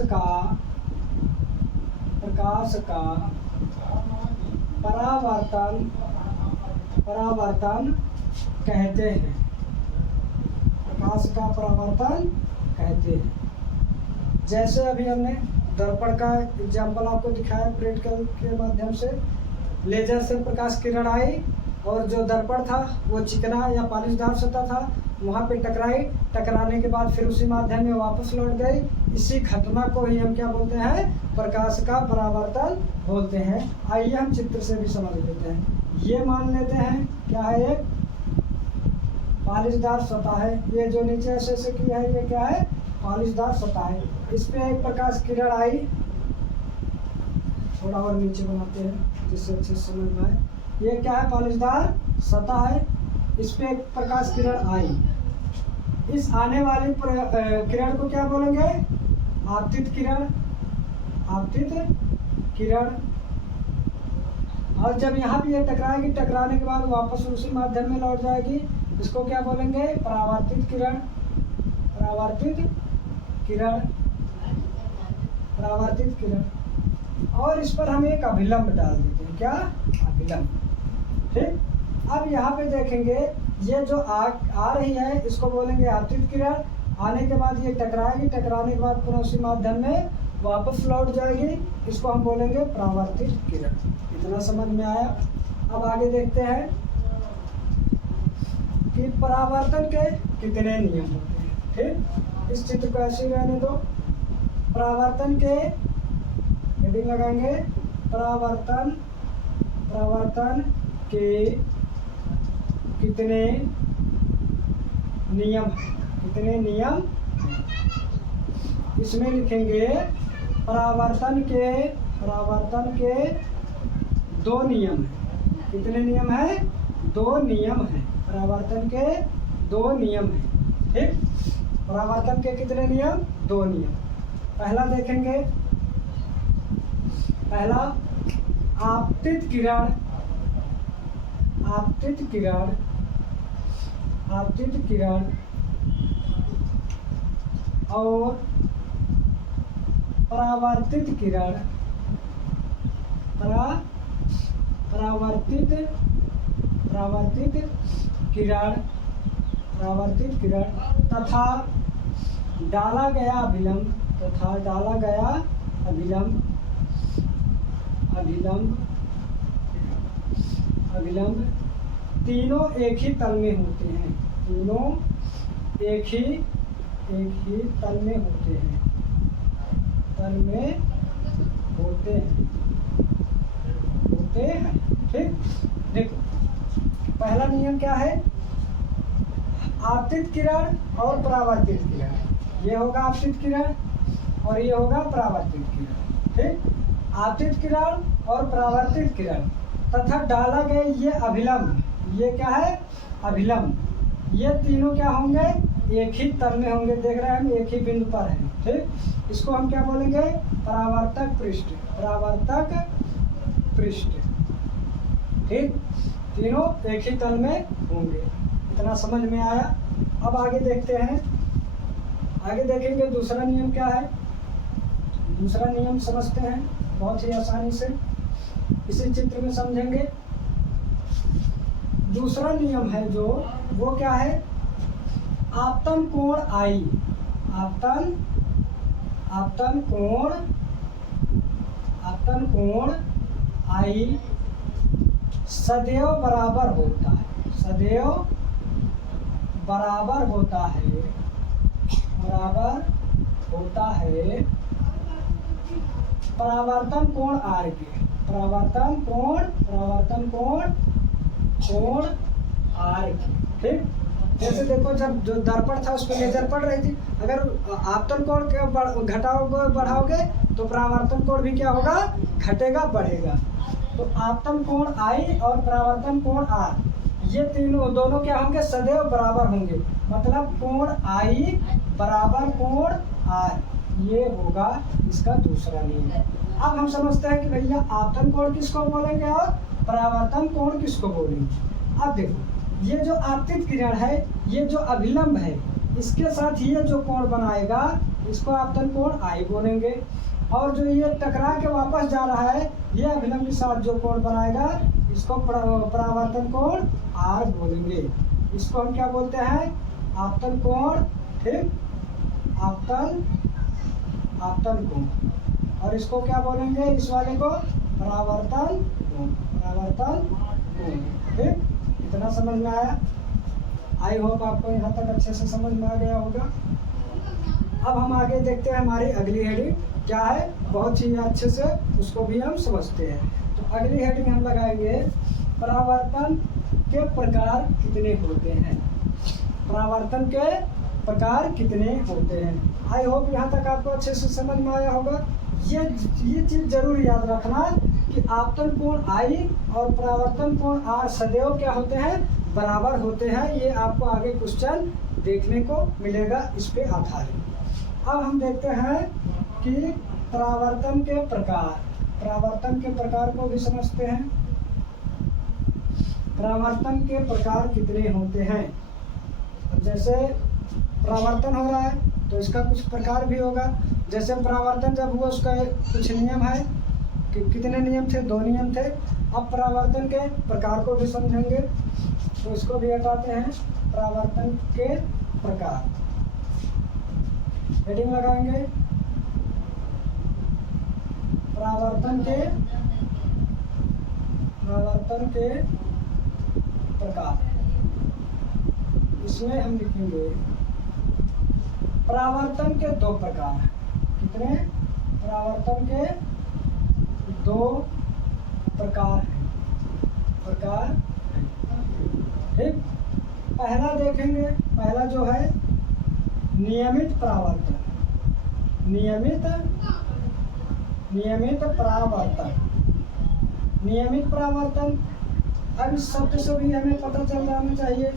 का परावर्तन कहते हैं। प्रकाश का परावर्तन कहते हैं। जैसे अभी हमने दर्पण का एग्जाम्पल आपको दिखाया प्रैक्टिकल के माध्यम से, लेजर से प्रकाश किरण आई और जो दर्पण था वो चिकना या पालिशदार सतह था, वहाँ पे टकराने के बाद फिर उसी माध्यम में वापस लौट गई। इसी घटना को ही हम क्या बोलते हैं, प्रकाश का परावर्तन बोलते हैं। आइए हम चित्र से भी समझ लेते हैं। ये मान लेते हैं क्या है, एक पालिशदार सतह है, ये जो नीचे ऐसे किया है ये क्या है, पालिशदार सतह है। इस पे एक प्रकाश किरण आई, थोड़ा और नीचे बनाते हैं जिससे अच्छे से समझ में आए। ये क्या है, पालिशदार सतह है, इस पे एक प्रकाश किरण आई। इस आने वाली किरण को क्या बोलेंगे, आपतित किरण। और जब यहाँ पे ये टकराएगी, टकराने के बाद वापस उसी माध्यम में लौट जाएगी, इसको क्या बोलेंगे, परावर्तित किरण। और इस पर हम एक अभिलंब डाल देते हैं, क्या, अभिलंब। ठीक, अब यहाँ पे देखेंगे ये जो आ रही है इसको बोलेंगे आपतित किरण। आने के बाद ये टकराएगी, टकराने के बाद पुनः उसी माध्यम में वापस लौट जाएगी, इसको हम बोलेंगे परावर्तित किरण। इतना समझ में आया। अब आगे देखते हैं कि परावर्तन के कितने नियम होते हैं। ठीक, इस चित्र को ऐसे ही रहने दो। परावर्तन के हेडिंग लगाएंगे, परावर्तन के कितने नियम हैं, कितने नियम हैं। इसमें लिखेंगे परावर्तन के 2 नियम हैं। कितने नियम हैं? 2 नियम हैं। परावर्तन के 2 नियम हैं। ठीक, परावर्तन के कितने नियम? 2 नियम। पहला देखेंगे, पहला आपतित किरण और परावर्तित किरण, परावर्तित किरण तथा डाला गया अभिलंब तीनों एक ही तल में होते हैं। तीनों एक ही तल में होते हैं। ठीक, देखो पहला नियम क्या है? आपतित किरण और परावर्तित किरण। ये होगा आपतित किरण और ये होगा परावर्तित किरण। ठीक, आपतित किरण और परावर्तित किरण तथा डाला गया ये अभिलंब, ये क्या है? अभिलंब। ये तीनों क्या होंगे? एक ही तल में होंगे। देख रहे हैं हम एक ही बिंदु पर हैं। ठीक, इसको हम क्या बोलेंगे? परावर्तक पृष्ठ। ठीक, तीनों एक ही तल में होंगे। इतना समझ में आया? अब आगे देखते हैं, आगे देखेंगे दूसरा नियम क्या है। दूसरा नियम समझते हैं बहुत ही आसानी से, इसी चित्र में समझेंगे। दूसरा नियम है जो, वो क्या है? आपतन कोण आई, आपतन कोण आई सदैव बराबर होता है। सदैव बराबर होता है परावर्तन कोण आर के। परावर्तन कोण आर के। ठीक, जैसे देखो जब जो दर्पण था उस पर लेजर पड़ रही थी, अगर आपतन कोण घटाओगे बढ़ाओगे तो परावर्तन कोण भी क्या होगा? घटेगा बढ़ेगा। तो आपतन कोण आई और परावर्तन कोण आर, ये दोनों क्या होंगे? सदैव बराबर होंगे। मतलब कोण आई बराबर कोण आर, ये होगा इसका दूसरा नियम। अब हम समझते हैं कि भैया आपतन कोण किसको बोलेंगे और परावर्तन कोण किसको बोलेंगे। अब देखो, ये जो आपतित किरण है, ये जो अभिलंब है, इसके साथ ये जो कोण बनाएगा इसको आपतन कोण आई बोलेंगे। और जो ये टकरा के वापस जा रहा है, ये अभिलंब के साथ जो कोण बनाएगा इसको परावर्तन कोण आर बोलेंगे। इसको हम क्या बोलते हैं? आपतन कोण। ठीक, आपतन कोण। और इसको क्या बोलेंगे? इस वाले को परावर्तन कोण। ठीक, इतना समझ में आया? आई होप आपको यहाँ तक अच्छे से समझ में आ गया होगा। अब हम आगे देखते हैं, हमारी अगली हेडिंग क्या है, बहुत ही अच्छे से उसको भी हम समझते हैं। तो अगली हेडिंग हम लगाएंगे, परावर्तन के प्रकार कितने होते हैं। परावर्तन के प्रकार कितने होते हैं। आई होप यहाँ तक आपको अच्छे से समझ में आया होगा। ये चीज़ जरूर याद रखना कि आपतन कोण आई और परावर्तन कोण आर सदैव क्या होते हैं? बराबर होते हैं। ये आपको आगे क्वेश्चन देखने को मिलेगा इस पे आधारित। अब हम देखते हैं कि परावर्तन के प्रकार को भी समझते हैं। परावर्तन के प्रकार कितने होते हैं। अब जैसे परावर्तन हो रहा है तो इसका कुछ प्रकार भी होगा। जैसे परावर्तन जब हुआ उसका कुछ नियम है कि कितने नियम थे? 2 नियम थे। अब परावर्तन के प्रकार को भी समझेंगे, तो इसको भी हटाते हैं। परावर्तन के प्रकार हेडिंग लगाएंगे, परावर्तन के प्रकार। इसमें हम लिखेंगे परावर्तन के दो प्रकार हैं। कितने? परावर्तन के दो प्रकार हैं। ठीक, पहला देखेंगे, पहला जो है नियमित परावर्तन। नियमित परावर्तन। नियमित परावर्तन, अब इस शब्द से भी हमें पता चल जाना चाहिए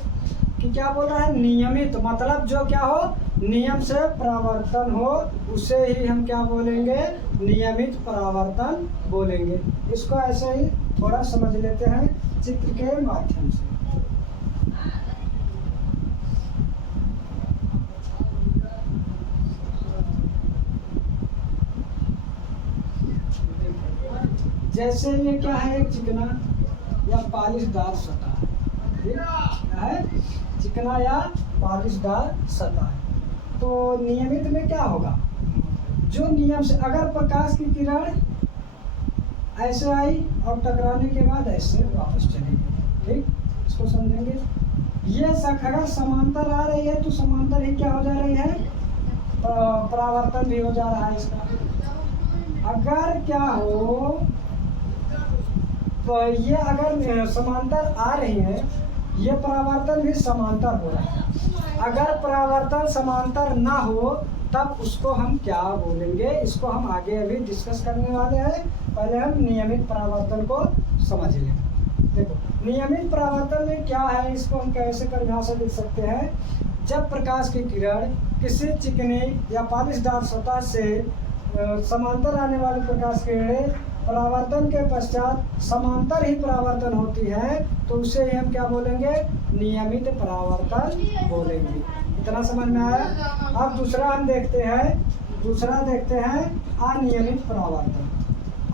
कि क्या बोल रहा है। नियमित मतलब जो क्या हो, नियम से परावर्तन हो, उसे ही हम क्या बोलेंगे, नियमित परावर्तन बोलेंगे। इसको ऐसे ही थोड़ा समझ लेते हैं चित्र के माध्यम से। जैसे ये क्या है, एक चिकना या पॉलिशदार सतह है। क्या है? चिकना या पॉलिशदार सतह है। तो नियमित में क्या होगा, जो नियम से, अगर प्रकाश की किरण ऐसे आई और टकराने के बाद ऐसे वापस चलेगी। ठीक, इसको समझेंगे। ये अगर समांतर आ रही है तो समांतर ही क्या हो जा रही है, परावर्तन भी हो जा रहा है इसका। अगर क्या हो, तो ये अगर समांतर आ रही है, ये परावर्तन भी समांतर हो रहा है। अगर परावर्तन समांतर ना हो तब उसको हम क्या बोलेंगे, इसको हम आगे अभी डिस्कस करने वाले हैं। पहले हम नियमित परावर्तन को समझ लें। देखो, नियमित परावर्तन में क्या है, इसको हम कैसे परिभाषा लिख सकते हैं। जब प्रकाश की किरण किसी चिकनी या पॉलिशदार सतह से समांतर आने वाली प्रकाश किरणें परावर्तन के पश्चात समांतर ही परावर्तन होती है, तो उसे हम क्या बोलेंगे, नियमित परावर्तन बोलेंगे। इतना समझ में आया। अब दूसरा हम देखते हैं, अनियमित परावर्तन।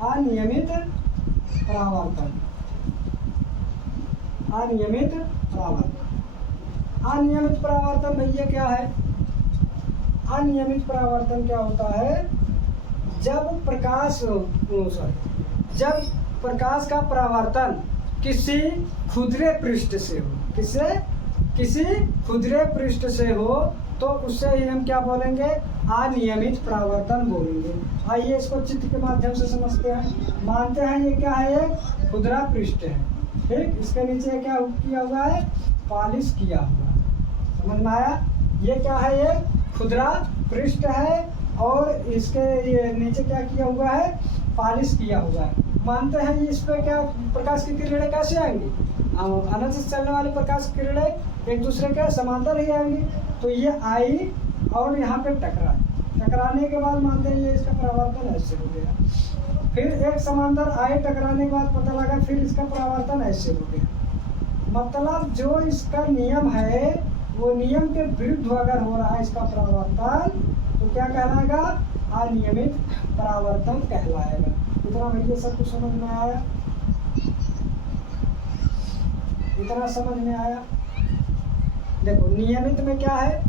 अनियमित परावर्तन। भैया क्या है? अनियमित परावर्तन क्या होता है, जब प्रकाश का परावर्तन किसी खुदरे पृष्ठ से हो, तो उससे ही हम क्या बोलेंगे, अनियमित परावर्तन बोलेंगे। आइए इसको चित्र के माध्यम से समझते हैं। मानते हैं ये क्या है, ये खुदरा पृष्ठ है। ठीक, इसके नीचे क्या किया हुआ है, पॉलिश किया हुआ। समझ में आया? ये क्या है, ये खुदरा पृष्ठ है और इसके ये नीचे क्या किया हुआ है, पॉलिश किया हुआ है। मानते हैं इस पर क्या प्रकाश की किरणें कैसे आएंगी, अनंत से चलने वाली प्रकाश की किरणें एक दूसरे के समांतर ही आएंगी। तो ये आई और यहाँ पे टकराने के बाद मानते हैं ये इसका परावर्तन ऐसे हो गया। फिर एक समांतर आए, टकराने के बाद पता लगा फिर इसका परावर्तन ऐसे हो गया। मतलब जो इसका नियम है वो नियम के विरुद्ध अगर हो रहा है इसका परावर्तन, तो क्या कहलाएगा, अनियमित परावर्तन कहलाएगा। इतना भैया सब कुछ समझ में आया? इतना समझ में आया? देखो, नियमित में क्या है,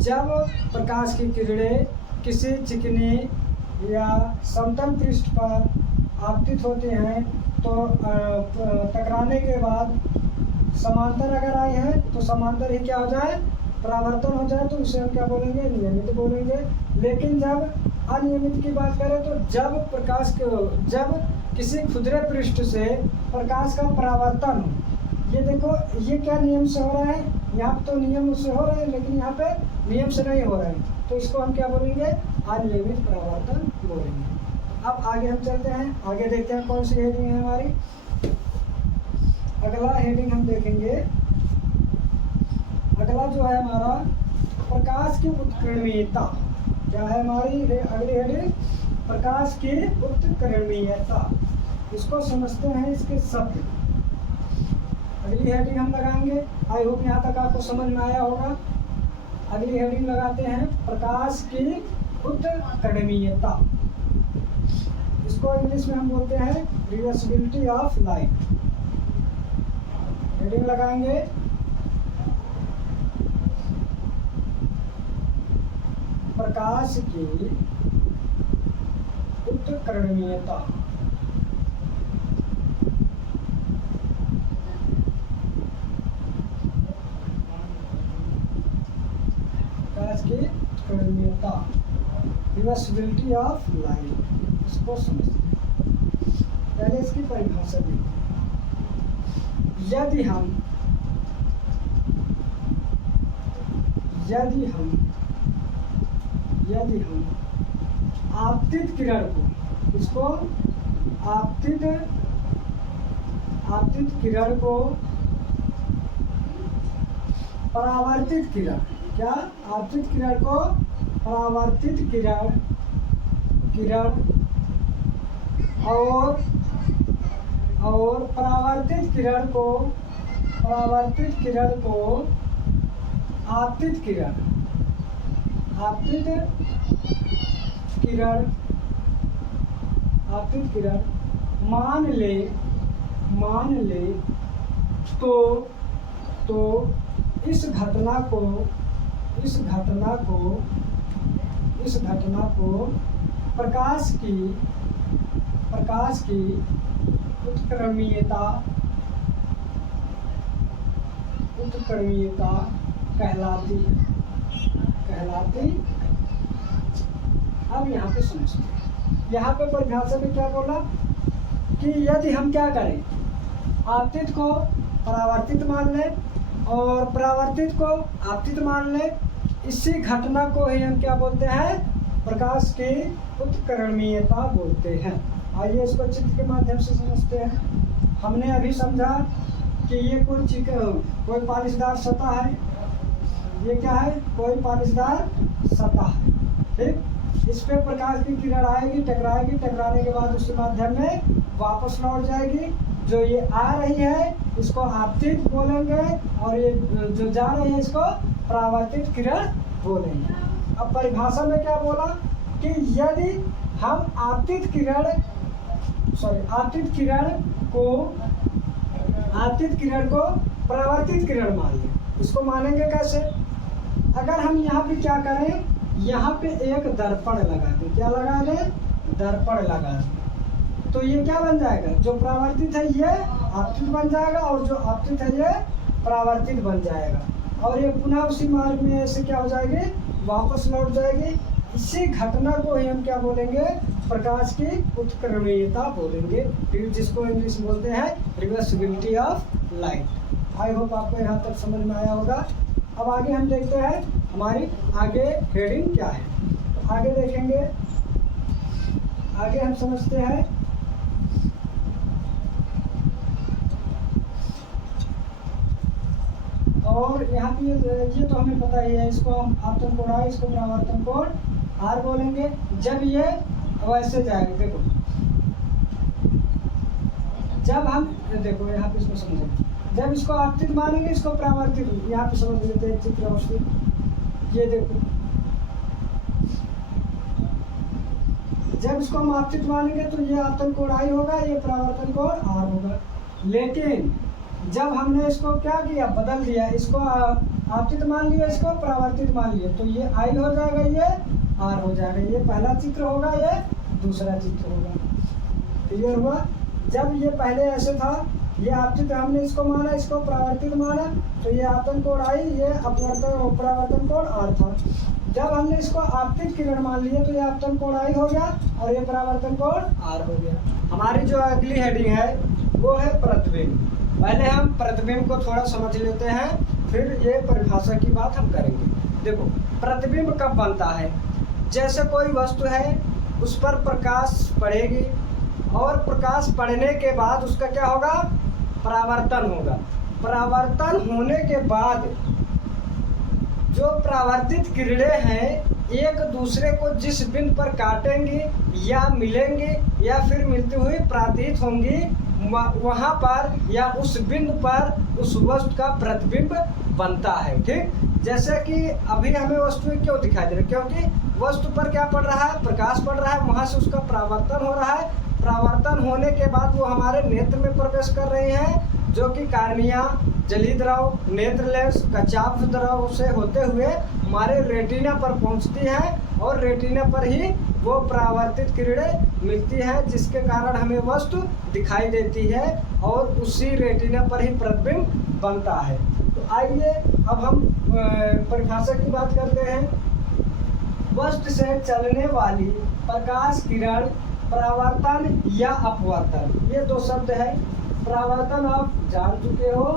जब प्रकाश की किरणें किसी चिकनी या समतल पृष्ठ पर आपतित होती हैं, तो टकराने के बाद समांतर अगर आई है तो समांतर ही क्या हो जाए, परावर्तन हो जाए, तो उसे हम क्या बोलेंगे, नियमित बोलेंगे। लेकिन जब अनियमित की बात करें तो जब किसी खुदरे पृष्ठ से प्रकाश का परावर्तन हो, ये देखो ये क्या नियम से हो रहा है, यहाँ तो नियम से हो रहा है लेकिन यहाँ पे नियम से नहीं हो रहा है, तो इसको हम क्या बोलेंगे, अनियमित परावर्तन बोलेंगे। अब आगे हम चलते हैं, आगे देखते हैं कौन सी हेडिंग है हमारी। अगला हेडिंग हम देखेंगे, अगला जो है हमारा प्रकाश की उत्कीर्णीयता। क्या है हमारी अगली हेडिंग, प्रकाश की उत्कीर्णीयता। इसको समझते हैं इसके शब्द। अगली हेडिंग हम लगाएंगे, आई होप यहाँ तक आपको समझ में आया होगा। अगली हेडिंग लगाते हैं प्रकाश की उत्कीर्णीयता। इसको इंग्लिश में हम बोलते हैं रिवर्सिबिलिटी ऑफ लाइट। हेडिंग लगाएंगे प्रकाश की उत्कीर्णीयता। प्रकाश की उत्कीर्णीयता। परिभाषिकता, रिवर्सिबिलिटी ऑफ लाइट, इसको समझते हैं। पहले इसकी परिभाषा देखो। यदि हम आपतित किरण को, इसको आपतित किरण को परावर्तित किरण, क्या आपतित किरण को परावर्तित किरण और परावर्तित किरण को आपतित किरण मान ले तो इस घटना को प्रकाश की उत्क्रमणीयता कहलाती है। अब यहाँ पे समझते हैं। यहाँ पे परिभाषा में क्या बोला कि यदि हम क्या करें, आपतित को परावर्तित मान लें और परावर्तित को आपतित मान लें, इसी घटना को ही हम क्या बोलते हैं, प्रकाश की उत्क्रमणीयता बोलते हैं। आइए इसको चित्र के माध्यम से समझते हैं। हमने अभी समझा कि ये कोई पालिशदार सतह है, ये क्या है, कोई पालिशदार सतह है, ठीक। इस पे प्रकाश की किरण आएगी, टकराने के बाद उसके माध्यम में वापस लौट जाएगी। जो ये आ रही है इसको आपतित बोलेंगे और ये जो जा रही है इसको परावर्तित किरण बोलेंगे। अब परिभाषा में क्या बोला कि यदि हम आपतित किरण को परावर्तित किरण मान लें, इसको मानेंगे कैसे? अगर हम यहाँ पे क्या करें, यहाँ पे एक दर्पण लगा दें, क्या लगा दें, दर्पण लगा दें, तो ये क्या बन जाएगा, जो परावर्तित है ये आपतित बन जाएगा और जो आपतित है ये परावर्तित बन जाएगा और ये पुनः उसी मार्ग में ऐसे क्या हो जाएगी, वापस लौट जाएगी। इसी घटना को ही हम क्या बोलेंगे, प्रकाश की उत्क्रमणीयता बोलेंगे, जिसको इंग्लिश में बोलते हैं reversibility of light. I hope आपको यहाँ तक समझ में आया होगा। अब आगे हम देखते हैं हमारी आगे हेडिंग क्या है। तो आगे देखेंगे, आगे हम समझते हैं और यहाँ पे ये तो हमें पता ही है, इसको हम आपतन कोण I, इसको परावर्तन कोण R बोलेंगे। जब ये वैसे जाएगा, देखो जब हम देखो यहाँ पे इसको समझेंगे, जब इसको आपतित मानेंगे इसको परावर्तित, यहाँ पे समझ लेते हैं चित्र अवस्थित। ये देखो जब इसको हम आपतित मानेंगे तो ये आपतन कोण I होगा, ये परावर्तन कोण R होगा। लेकिन जब हमने इसको क्या किया, बदल दिया, इसको आपतित मान लिया, इसको परावर्तित मान लिया, तो ये I हो जाएगा, ये R हो जाएगा। ये पहला चित्र होगा, ये दूसरा चित्र होगा। क्लियर हुआ? जब ये पहले ऐसे था, ये आपतित हमने इसको माना, इसको परावर्तित माना, तो ये आपतन कोण I, ये परावर्तन कोण R था। जब हमने इसको आपतित किरण मान लिया तो ये आपतन कोण I हो गया और ये परावर्तन कोण R हो गया। हमारी जो अगली हेडिंग है वो है प्रतिबिंब। पहले हम प्रतिबिंब को थोड़ा समझ लेते हैं, फिर ये परिभाषा की बात हम करेंगे। देखो प्रतिबिंब कब बनता है, जैसे कोई वस्तु है उस पर प्रकाश पड़ेगी और प्रकाश पड़ने के बाद उसका क्या होगा, परावर्तन होगा। परावर्तन होने के बाद जो परावर्तित किरणें हैं एक दूसरे को जिस बिंदु पर काटेंगी या मिलेंगे या फिर मिलती हुई प्रतीत होंगी, वहाँ पर या उस बिंदु पर उस वस्तु का प्रतिबिंब बनता है। ठीक, जैसे कि अभी हमें वस्तु क्यों दिखाई दे रही है, क्योंकि वस्तु पर क्या पड़ रहा है, प्रकाश पड़ रहा है, वहाँ से उसका परावर्तन हो रहा है। परावर्तन होने के बाद वो हमारे नेत्र में प्रवेश कर रहे हैं, जो कि कार्निया, जली द्रव, नेत्र लेंस, कचाप द्रव से होते हुए हमारे रेटिना पर पहुंचती है और रेटिना पर ही वो परावर्तित किरणें मिलती है, जिसके कारण हमें वस्तु दिखाई देती है और उसी रेटिना पर ही प्रतिबिंब बनता है। तो आइए अब हम परिभाषा की बात करते हैं। वस्तु से चलने वाली प्रकाश किरण परावर्तन या अपवर्तन, ये दो शब्द है। परावर्तन आप जान चुके हो,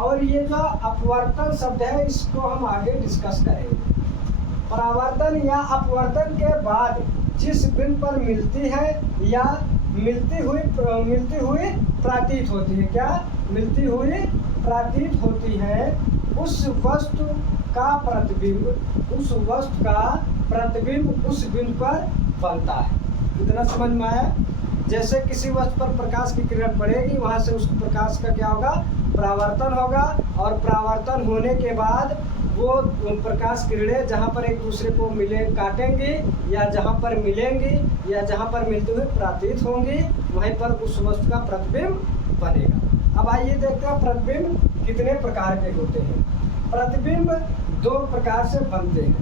और ये जो अपवर्तन शब्द है इसको हम आगे डिस्कस करेंगे। परावर्तन या अपवर्तन के बाद जिस बिंदु पर मिलती है या मिलती हुई प्रतीत होती है, क्या मिलती हुई प्रतीत होती है, उस वस्तु का प्रतिबिंब उस बिंदु पर बनता है। इतना समझ में आया? जैसे किसी वस्तु पर प्रकाश की किरण पड़ेगी, वहां से उस प्रकाश का क्या होगा, परावर्तन होगा, और परावर्तन होने के बाद वो प्रकाश किरणें जहाँ पर एक दूसरे को मिले काटेंगी, या जहाँ पर मिलेंगी, या जहाँ पर मिलते हुए प्रतीत होंगी, वहीं पर उस वस्तु का प्रतिबिंब बनेगा। अब आइए देखते हैं प्रतिबिंब कितने प्रकार के होते हैं। प्रतिबिंब दो प्रकार से बनते हैं।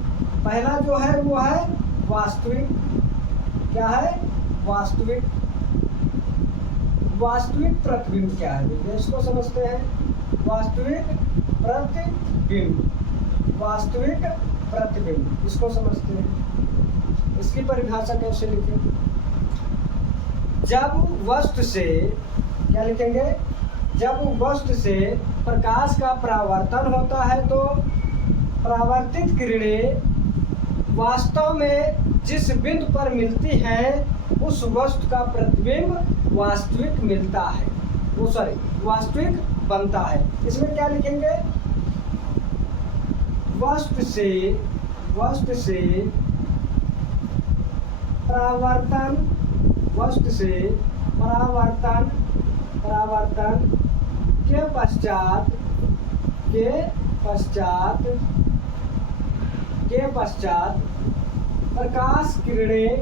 पहला जो है वो है वास्तविक। क्या है? वास्तविक। वास्तविक प्रतिबिंब क्या है, इसको समझते हैं। वास्तविक प्रतिबिंब, वास्तविक प्रतिबिंब इसको समझते हैं। इसकी परिभाषा कैसे लिखें? जब वस्तु से, क्या लिखेंगे, जब वस्तु से प्रकाश का परावर्तन होता है तो परावर्तित किरणें वास्तव में जिस बिंदु पर मिलती हैं उस वस्तु का प्रतिबिंब वास्तविक मिलता है, वास्तविक बनता है। इसमें क्या लिखेंगे? वस्तु से परावर्तन के पश्चात प्रकाश किरणें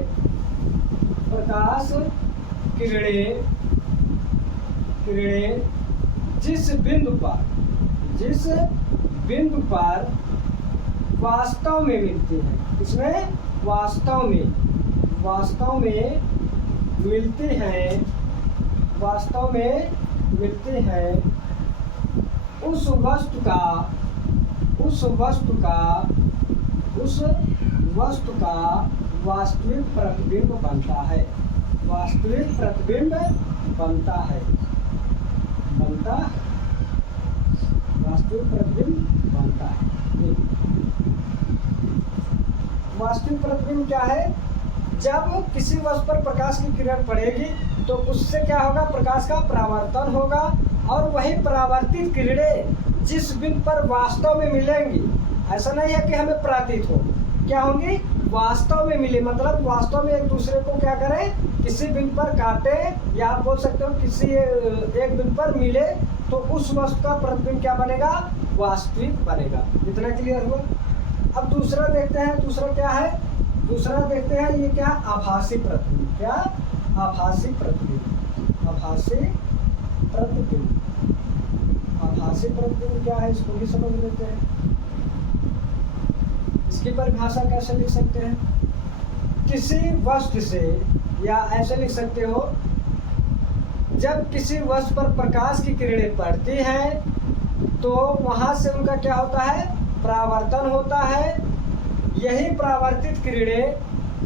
जिस बिंदु पर वास्तव में मिलती है, इसमें वास्तव में मिलती हैं, उस वस्तु का वास्तविक प्रतिबिंब बनता है। वास्तविक प्रतिबिंब बनता है। वास्तविक प्रतिबिंब बनता है। वास्तविक प्रतिबिंब क्या है? जब किसी वस्तु पर प्रकाश की किरण पड़ेगी तो उससे क्या होगा, प्रकाश का परावर्तन होगा, और वही परावर्तित किरणें जिस बिंदु पर वास्तव में मिलेंगी, ऐसा नहीं है कि हमें प्रतीत हो, क्या होंगी, वास्तव में मिले, मतलब वास्तव में एक दूसरे को क्या करें, किसी बिंदु पर काटे, या आप बोल सकते हो किसी एक बिंदु पर मिले, तो उस वस्तु का प्रतिबिंब क्या बनेगा, वास्तविक बनेगा। इतना क्लियर हुआ? अब दूसरा देखते हैं। दूसरा क्या है? दूसरा देखते हैं, ये क्या, आभासी प्रतिबिंब। क्या? आभासी प्रतिबिंब। आभासी प्रतिबिंब क्या है, इसको भी समझ लेते हैं। इसकी परिभाषा कैसे लिख सकते हैं? किसी वस्तु से, या ऐसे लिख सकते हो, जब किसी वस्तु पर प्रकाश की किरणें पड़ती हैं तो वहां से उनका क्या होता है, परावर्तन होता है। यही परावर्तित किरणें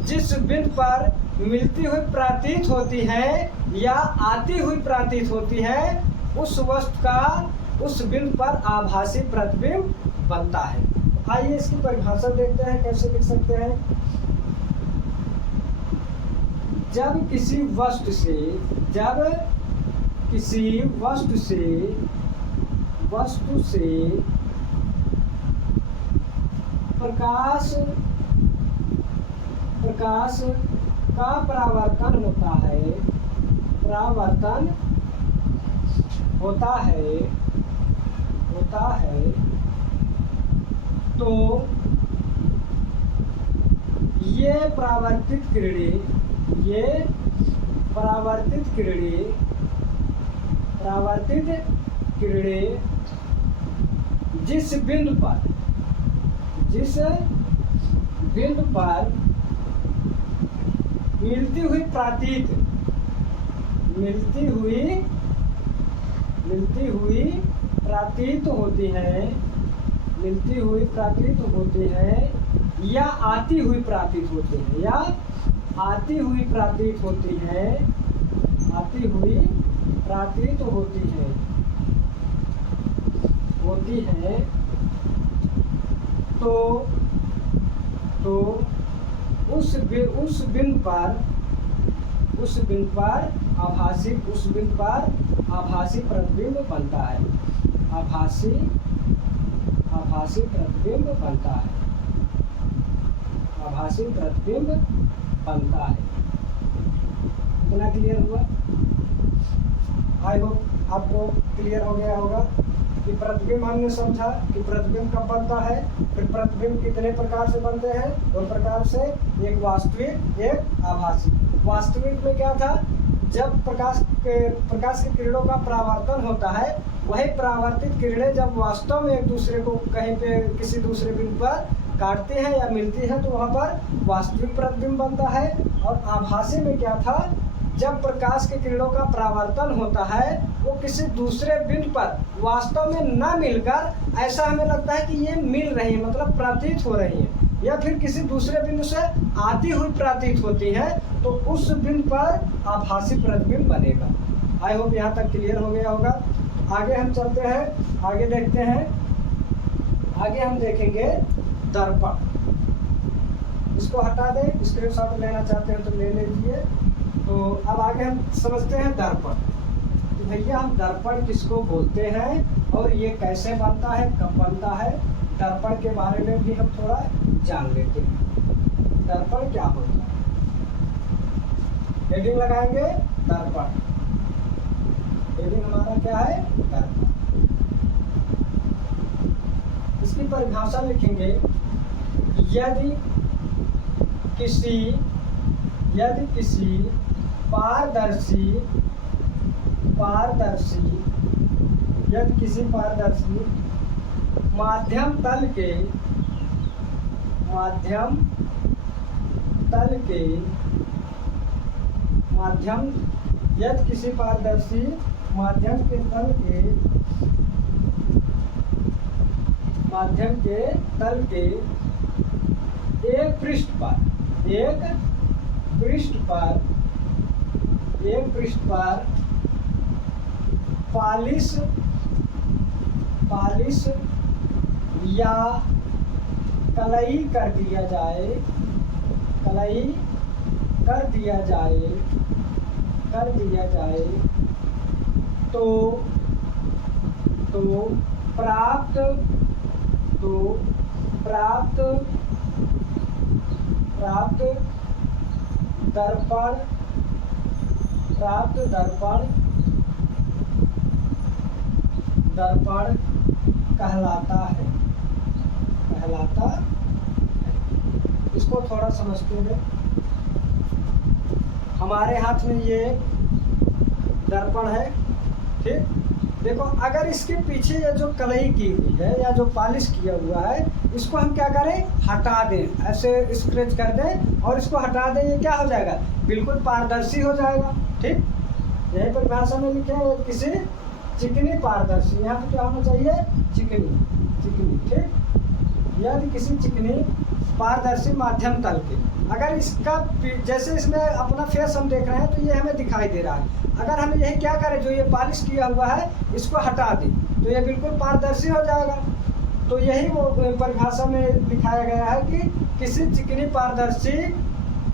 जिस बिंदु पर मिलती हुई प्रतीत होती हैं या आती हुई प्रतीत होती हैं, उस वस्तु का उस बिंदु पर आभासी प्रतिबिंब बनता है। आइए इसकी परिभाषा देखते हैं, कैसे लिख सकते हैं। जब किसी वस्तु से प्रकाश का परावर्तन होता है तो ये परावर्तित किरणें जिस बिंदु पर मिलती हुई प्रतीत होती हैं या आती हुई प्रतीत होती है, या आती हुई प्रतीत होती है, आती हुई प्रतीत होती है, होती है, तो उस बिंदु पर, उस बिंदु पर आभासी, उस बिंदु पर आभासी प्रतिबिंब बनता है, आभासी, आभासी प्रतिबिंब बनता है, आभासी प्रतिबिंब बनता है। इतना क्लियर हुआ? आई होप आपको क्लियर हो गया होगा कि प्रतिबिंब हमने समझा कि प्रतिबिंब कब बनता है, फिर प्रतिबिंब कितने प्रकार से बनते हैं, दो प्रकार से, एक वास्तविक, एक आभासी। वास्तविक में क्या था, जब प्रकाश की किरणों का परावर्तन होता है, वही परावर्तित किरणें जब वास्तव में एक दूसरे को कहीं पे किसी दूसरे बिंदु पर काटती हैं या मिलती हैं तो वहाँ पर वास्तविक प्रतिबिंब बनता है। और आभासी में क्या था, जब प्रकाश की किरणों का परावर्तन होता है वो किसी दूसरे बिंदु पर वास्तव में न मिलकर ऐसा हमें लगता है कि ये मिल रही है, मतलब प्रतीत हो रही है, या फिर किसी दूसरे बिंदु से आती हुई प्रतीत होती है, तो उस बिंदु पर आभासी प्रतिबिंब बनेगा। आई होप यहाँ तक क्लियर हो गया होगा। आगे हम चलते हैं, आगे देखते हैं, आगे हम देखेंगे दर्पण। इसको हटा दें, स्क्रीनशॉट लेना चाहते हैं तो ले लीजिए। तो अब आगे हम समझते हैं दर्पण। तो भैया हम दर्पण किसको बोलते हैं और ये कैसे बनता है, कब बनता है, दर्पण के बारे में भी हम थोड़ा जान लेते हैं। दर्पण क्या होता है, हेडिंग लगाएंगे दर्पण। हेडिंग हमारा क्या है, दर्पण। इसकी परिभाषा लिखेंगे, यदि किसी पारदर्शी माध्यम तल के यदि किसी पारदर्शी माध्यम के तल के एक पृष्ठ पर पालिश या कलई कर दिया जाए तो प्राप्त दर्पण कहलाता है। इसको थोड़ा समझते हैं। हमारे हाथ में ये दर्पण है, ठीक। देखो, अगर इसके पीछे ये जो कलई की हुई है या जो पॉलिश किया हुआ है, इसको हम क्या करें, हटा दें, ऐसे स्क्रैच कर दें और इसको हटा दें, ये क्या हो जाएगा, बिल्कुल पारदर्शी हो जाएगा, ठीक। यहीं पर भाषा में लिखे हैं किसी चिकनी पारदर्शी, यहाँ पे क्या होना चाहिए, चिकनी, ठीक। यदि किसी चिकनी पारदर्शी माध्यम तल के, अगर इसका जैसे इसमें अपना फेस हम देख रहे हैं तो ये हमें दिखाई दे रहा है। अगर हम यही क्या करें, जो ये पॉलिश किया हुआ है इसको हटा दें तो ये बिल्कुल पारदर्शी हो जाएगा। तो यही वो परिभाषा में दिखाया गया है कि किसी चिकनी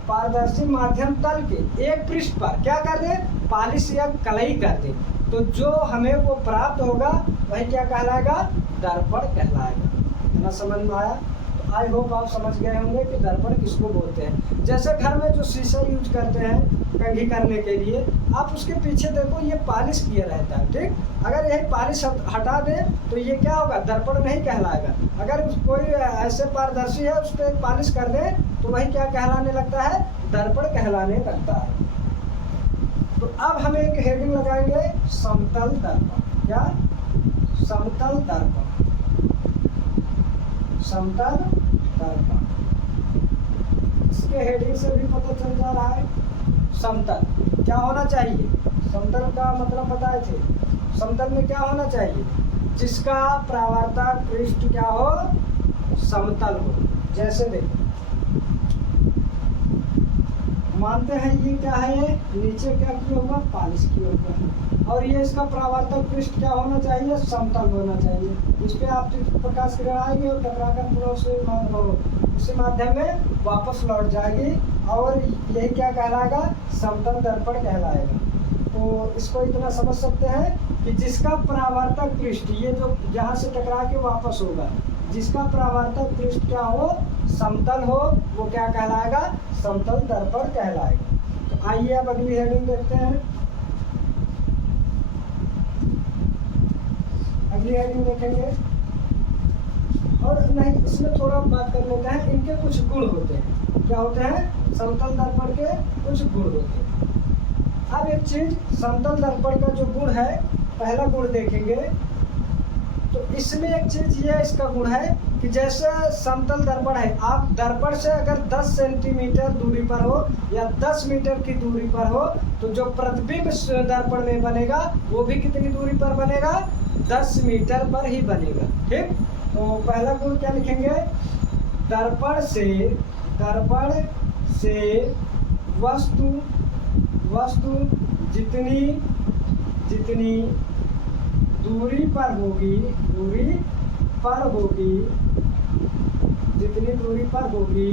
पारदर्शी माध्यम तल के एक पृष्ठ पर क्या कर दें, पॉलिश या कलई कर दें, तो जो हमें वो प्राप्त होगा वही क्या कहलाएगा, दर्पण कहलाएगा। इतना समझ में आया? तो आई होप आप समझ गए होंगे कि दर्पण किसको बोलते हैं। जैसे घर में जो शीशा यूज करते हैं कंघी करने के लिए, आप उसके पीछे देखो ये पॉलिश किया रहता है, ठीक। अगर यही पॉलिश हटा दें तो ये क्या होगा, दर्पण नहीं कहलाएगा। अगर कोई ऐसे पारदर्शी है उस पर एक पॉलिश कर दें तो वही क्या कहलाने लगता है, दर्पण कहलाने लगता है। तो अब हम एक हेडिंग लगाएंगे, समतल दर्पण। क्या, समतल दर्पण। इसके हेडिंग से भी पता चल जा रहा है। समतल क्या होना चाहिए, समतल का मतलब बताए थे। समतल में क्या होना चाहिए, जिसका परावर्तक पृष्ठ क्या हो, समतल हो। जैसे देखो, मानते हैं ये क्या है, नीचे क्या किया हुआ, पॉलिश किया हुआ है, और ये इसका परावर्तक पृष्ठ क्या होना चाहिए, समतल होना चाहिए। इस पे आप प्रकाश किरण आएगी और टकरा कर पूरा उसी माध्यम में वापस लौट जाएगी, और यही क्या कहलाएगा, समतल दर्पण कहलाएगा। तो इसको इतना समझ सकते हैं कि जिसका परावर्तक पृष्ठ, ये जो जहाँ से टकरा के वापस होगा, जिसका परावर्तक पृष्ठ क्या हो, समतल हो, वो क्या कहलाएगा, समतल दर्पण कहलाएगा। तो आइए अब अगली हेडिंग देखते हैं। अगली हेडिंग देखेंगे, और नहीं, इसमें थोड़ा बात कर लेते हैं, इनके कुछ गुण होते हैं। क्या होते हैं, समतल दर्पण के कुछ गुण होते हैं। अब एक चीज, समतल दर्पण का जो गुण है, पहला गुण देखेंगे तो इसमें एक चीज ये इसका गुण है कि जैसे समतल दर्पण है, आप दर्पण से अगर 10 सेंटीमीटर दूरी पर हो या 10 मीटर की दूरी पर हो, तो जो प्रतिबिंब दर्पण में बनेगा वो भी कितनी दूरी पर बनेगा, 10 मीटर पर ही बनेगा। ठीक, तो पहला गुण क्या लिखेंगे, दर्पण से वस्तु जितनी दूरी पर होगी, जितनी दूरी पर होगी,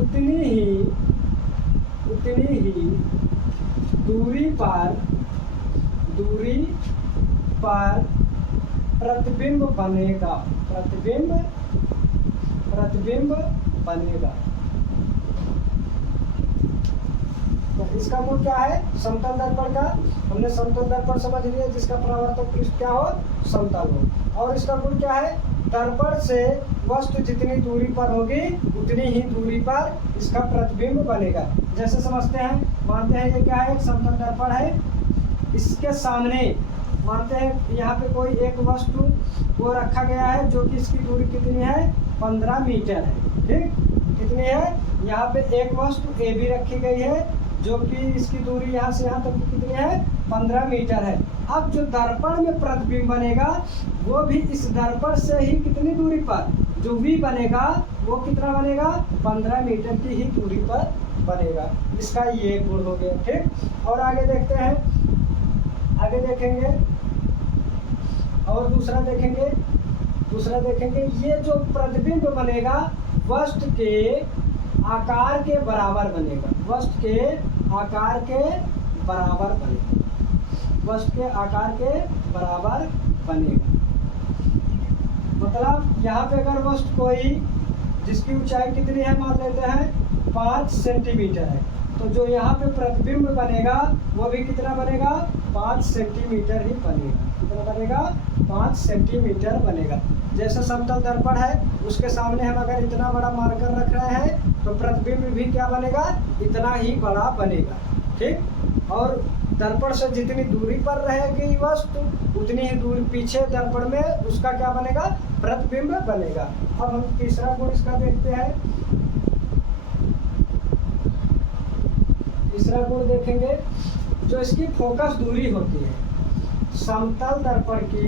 उतनी ही दूरी पर प्रतिबिंब बनेगा, तो इसका गुण क्या है, समतल दर्पण का, हमने समतल दर्पण समझ लिया जिसका परावर्तक पृष्ठ क्या हो, समतल हो। और इसका गुण क्या है, दर्पण से वस्तु जितनी दूरी पर होगी उतनी ही दूरी पर इसका प्रतिबिंब बनेगा। जैसे समझते हैं, मानते हैं ये क्या है, एक समतल दर्पण है, इसके सामने मानते हैं यहाँ पे कोई एक वस्तु को रखा गया है जो कि इसकी दूरी कितनी है, 15 मीटर है। ठीक, कितनी है, यहाँ पे एक वस्तु ए भी रखी गई है जो कि इसकी दूरी यहाँ से यहाँ तक कितनी है, 15 मीटर है। अब जो दर्पण में प्रतिबिंब बनेगा वो भी इस दर्पण से ही कितनी दूरी पर, जो भी बनेगा वो कितना बनेगा, 15 मीटर की ही दूरी पर बनेगा। इसका ये गुण हो गया। ठीक, और आगे देखते हैं, आगे देखेंगे और दूसरा देखेंगे, ये जो प्रतिबिंब बनेगा वस्तु के आकार के बराबर बनेगा, वस्तु के आकार के बराबर बनेगा। मतलब यहाँ पे अगर वस्तु कोई जिसकी ऊंचाई कितनी है, मान लेते हैं 5 सेंटीमीटर है, तो जो यहाँ पे प्रतिबिंब बनेगा वो भी कितना बनेगा, 5 सेंटीमीटर ही बनेगा। कितना बनेगा, 5 सेंटीमीटर बनेगा। जैसे समतल दर्पण है, उसके सामने हम अगर इतना बड़ा मार्कर रख रहे हैं तो प्रतिबिंब भी क्या बनेगा, इतना ही बड़ा बनेगा। ठीक, और दर्पण से जितनी दूरी पर रहेगी वस्तु उतनी ही दूरी पीछे दर्पण में उसका क्या बनेगा, प्रतिबिंब बनेगा। अब हम तीसरा गुण इसका देखते हैं। तीसरा गुण देखेंगे, जो इसकी फोकस दूरी होती है, समतल दर्पण की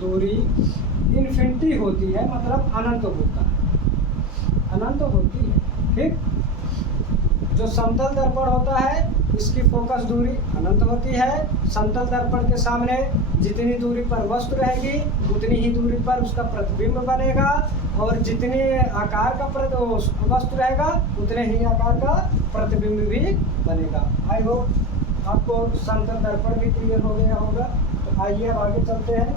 दूरी इन्फिनिटी होती है, मतलब अनंत होती है। ठीक, जो समतल दर्पण होता है इसकी फोकस दूरी अनंत होती है। समतल दर्पण के सामने जितनी दूरी पर वस्तु रहेगी उतनी ही दूरी पर उसका प्रतिबिंब बनेगा, और जितने आकार का वस्तु रहेगा उतने ही आकार का प्रतिबिंब भी बनेगा। आई होप आपको समतल दर्पण भी क्लियर हो गया होगा। तो आइए अब आगे चलते हैं।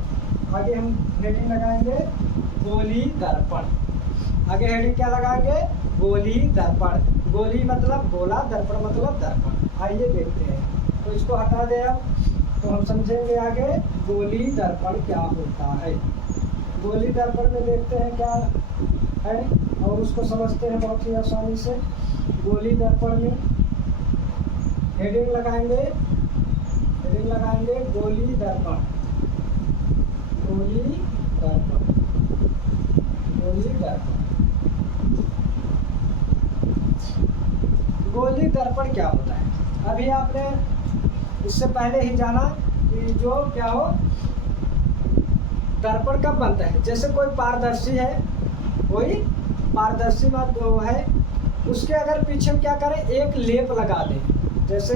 आगे हम हेडिंग लगाएंगे गोली दर्पण। आगे हेडिंग क्या लगाएंगे, गोली दर्पण। गोली मतलब गोला, दर्पण मतलब दर्पण। आइए देखते हैं। तो इसको हटा दें अब, तो हम समझेंगे आगे गोली दर्पण क्या होता है। गोली दर्पण में देखते हैं क्या है और उसको समझते हैं बहुत ही आसानी से। गोली दर्पण में हेडिंग लगाएंगे गोली दर्पण। गोली दर्पण क्या होता है? अभी आपने इससे पहले ही जाना कि जो क्या हो, दर्पण कब बनता है। जैसे कोई पारदर्शी है, कोई पारदर्शी बात वो है, उसके अगर पीछे क्या करें, एक लेप लगा दें। जैसे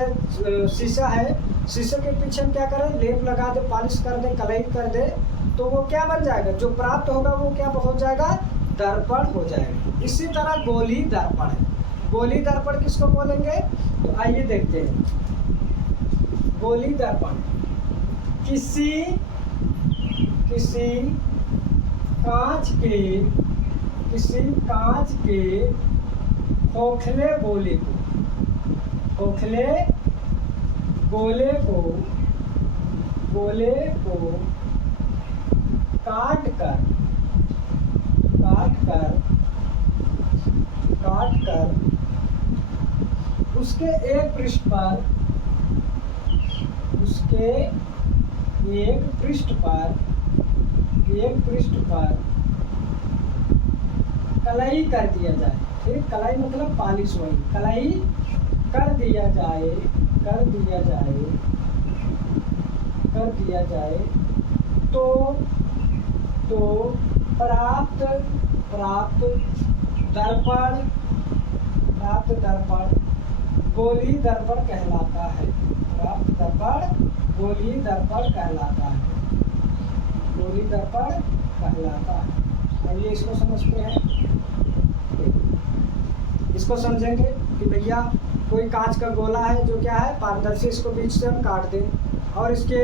शीशा है, शीशे के पीछे हम क्या करें, लेप लगा दे, पॉलिश कर दे, कलई कर दे, तो वो क्या बन जाएगा, जो प्राप्त होगा वो क्या हो जाएगा, दर्पण हो जाएगा। इसी तरह गोली दर्पण है। गोली दर्पण किसको बोलेंगे, तो आइए देखते हैं। गोली दर्पण किसी कांच के खोखले गोले को काट कर उसके एक पृष्ठ पर कलई कर दिया जाए। ठीक, कलाई मतलब पॉलिश, वही कलाई कर दिया जाए तो प्राप्त दर्पण गोली दर्पण कहलाता है। प्राप्त दर्पण गोली दर्पण कहलाता है। आइए इसको समझते हैं। इसको समझेंगे कि भैया कोई कांच का गोला है जो क्या है, पारदर्शी, इसको बीच से हम काट दें और इसके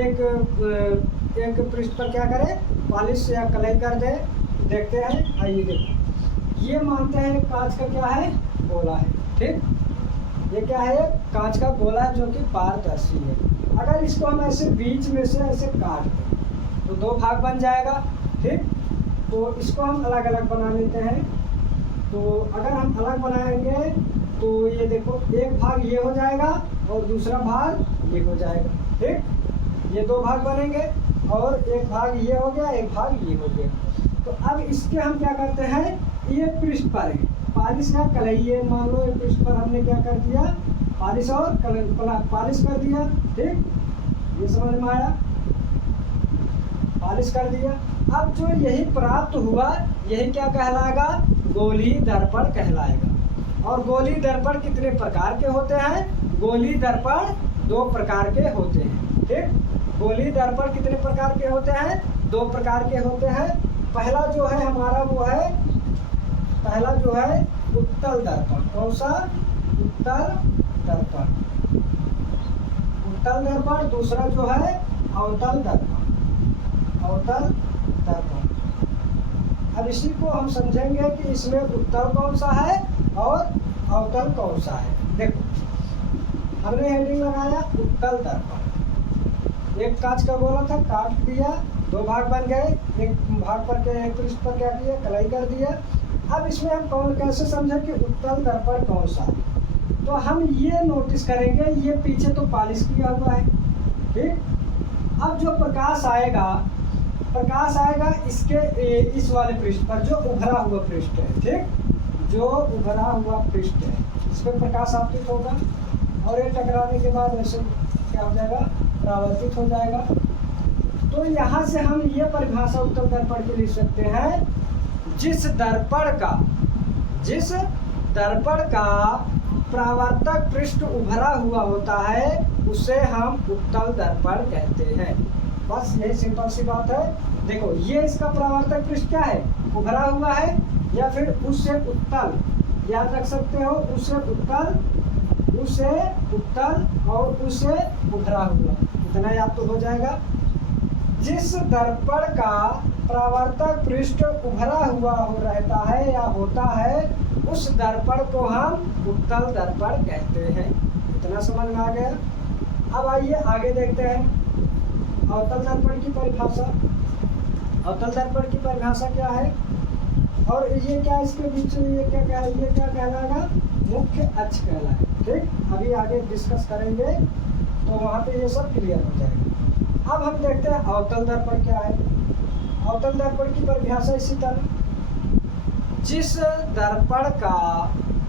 एक पृष्ठ पर क्या करें, पॉलिश या कलई कर दें। देखते हैं, आइए देखो, ये मानते हैं कांच का क्या है, गोला है। ठीक, ये क्या है, कांच का गोला है जो कि पारदर्शी है। अगर इसको हम ऐसे बीच में से ऐसे काट दें तो दो भाग बन जाएगा। ठीक, तो इसको हम अलग अलग बना लेते हैं। तो अगर हम अलग बनाएंगे तो ये देखो, एक भाग ये हो जाएगा और दूसरा भाग ये हो जाएगा। ठीक, ये दो भाग बनेंगे और एक भाग ये हो गया, एक भाग ये हो गया। तो अब इसके हम क्या करते हैं, ये पृष्ठ पर है पॉलिश या कलई, ये मान लो ये पृष्ठ पर हमने क्या कर दिया, पॉलिश और पॉलिश कर दिया। ठीक, ये समझ में आया, पॉलिश कर दिया। अब जो यही प्राप्त हुआ, यही क्या कहलाएगा, गोली दर्पण कहलाएगा। और गोली दर्पण कितने प्रकार के होते हैं, गोली दर्पण दो प्रकार के होते हैं। ठीक, गोली दर्पण कितने प्रकार के होते हैं, दो प्रकार के होते हैं। पहला जो है हमारा वो है, पहला जो है उत्तल दर्पण। कौन सा, उत्तल दर्पण। दूसरा जो है अवतल दर्पण। अब इसी को हम समझेंगे कि इसमें उत्तल कौन सा है और अवतल कौन सा है। देखो, हमने हेडिंग लगाया उत्तल दर्पण। एक कांच का गोला था, काट दिया, दो भाग बन गए, एक भाग पर के एक पृष्ठ पर क्या किया, कलई कर दिया। अब इसमें हम कैसे समझे कि उत्तल दर्पण कौन सा है, तो हम ये नोटिस करेंगे, ये पीछे तो पॉलिश किया हुआ है। ठीक, अब जो प्रकाश आएगा इसके इस वाले पृष्ठ पर, जो उभरा हुआ पृष्ठ है। ठीक, जो उभरा हुआ पृष्ठ है, इस पर प्रकाश आपतित होगा और ये टकराने के बाद ऐसे क्या हो जाएगा, परावर्तित हो जाएगा। तो यहाँ से हम ये परिभाषा उत्तल दर्पण की लिख सकते हैं, जिस दर्पण का परावर्तक पृष्ठ उभरा हुआ होता है उसे हम उत्तल दर्पण कहते हैं। बस यही सिंपल सी बात है। देखो, ये इसका परावर्तक पृष्ठ क्या है, उभरा हुआ है, या फिर उससे उत्तल, याद रख सकते हो, उससे उत्तल और उससे उभरा हुआ, इतना याद तो हो जाएगा। जिस दर्पण का परावर्तक पृष्ठ उभरा हुआ रहता है या होता है, उस दर्पण को हम उत्तल दर्पण कहते हैं। इतना समझ में आ गया। अब आइए आगे देखते हैं अवतल दर्पण की परिभाषा। अवतल दर्पण की परिभाषा क्या है, और ये क्या इसके बीच में ये क्या कहलाएगा, मुख्य अक्ष कहलाएगा। ठीक, अभी आगे डिस्कस करेंगे तो वहाँ पे ये सब क्लियर हो जाएगा। अब हम देखते हैं अवतल दर्पण क्या है। अवतल दर्पण की परिभाषा इसी तरह, जिस दर्पण का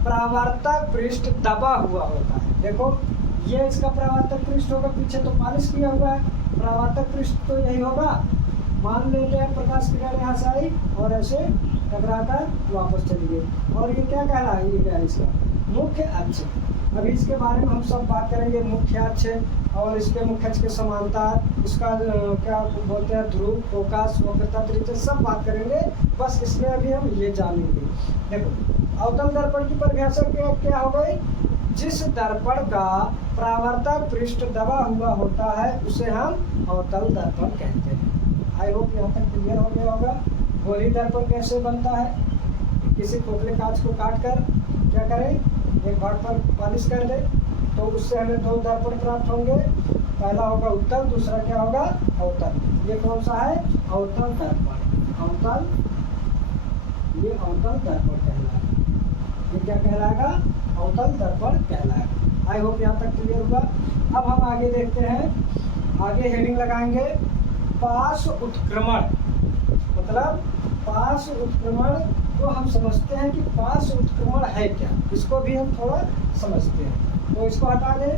परावर्तक पृष्ठ दबा हुआ होता है। देखो, ये इसका परावर्तक पृष्ठ होगा, पीछे तो पॉलिश किया हुआ है, परावर्तक पृष्ठ तो यही होगा। मान लेते हैं प्रकाश किरण यहाँ से आई और ऐसे टकरा कर वापस चली गई, और ये क्या कहलाएगा, इसका मुख्य अक्ष। अभी इसके बारे में हम सब बात करेंगे, मुख्य अक्ष और इसके मुख्य अक्ष के समांतर, इसका क्या बोलते हैं, ध्रुव, फोकस, वक्रता, त्रिज्या, सब बात करेंगे। बस इसमें अभी हम ये जानेंगे। देखो अवतल दर्पण की परिभाषा क्या हो गई, जिस दर्पण का परावर्तक पृष्ठ दबा हुआ होता है उसे हम अवतल दर्पण कहते हैं। आई होप यहाँ तक क्लियर हो गया होगा। गोली दर्पण कैसे बनता है, किसी खोखले कांच को काट कर क्या करें, एक भाग पर पॉलिश कर दे तो उससे हमें दो दर्पण प्राप्त होंगे। पहला होगा उत्तल, दूसरा क्या होगा, अवतल। ये कौन सा है, अवतल दर्पण। अवतल, ये अवतल दर्पण कहलाएगा। ये क्या कहलाएगा, अवतल दर्पण कहलाएगा। आई होप यहाँ तक क्लियर हुआ। अब हम आगे देखते हैं, आगे हेडिंग लगाएंगे पार्श्व उत्क्रमण। मतलब पार्श्व उत्क्रमण तो हम समझते हैं कि पार्श्व उत्क्रमण है क्या, इसको भी हम थोड़ा समझते हैं, तो इसको हटा दें।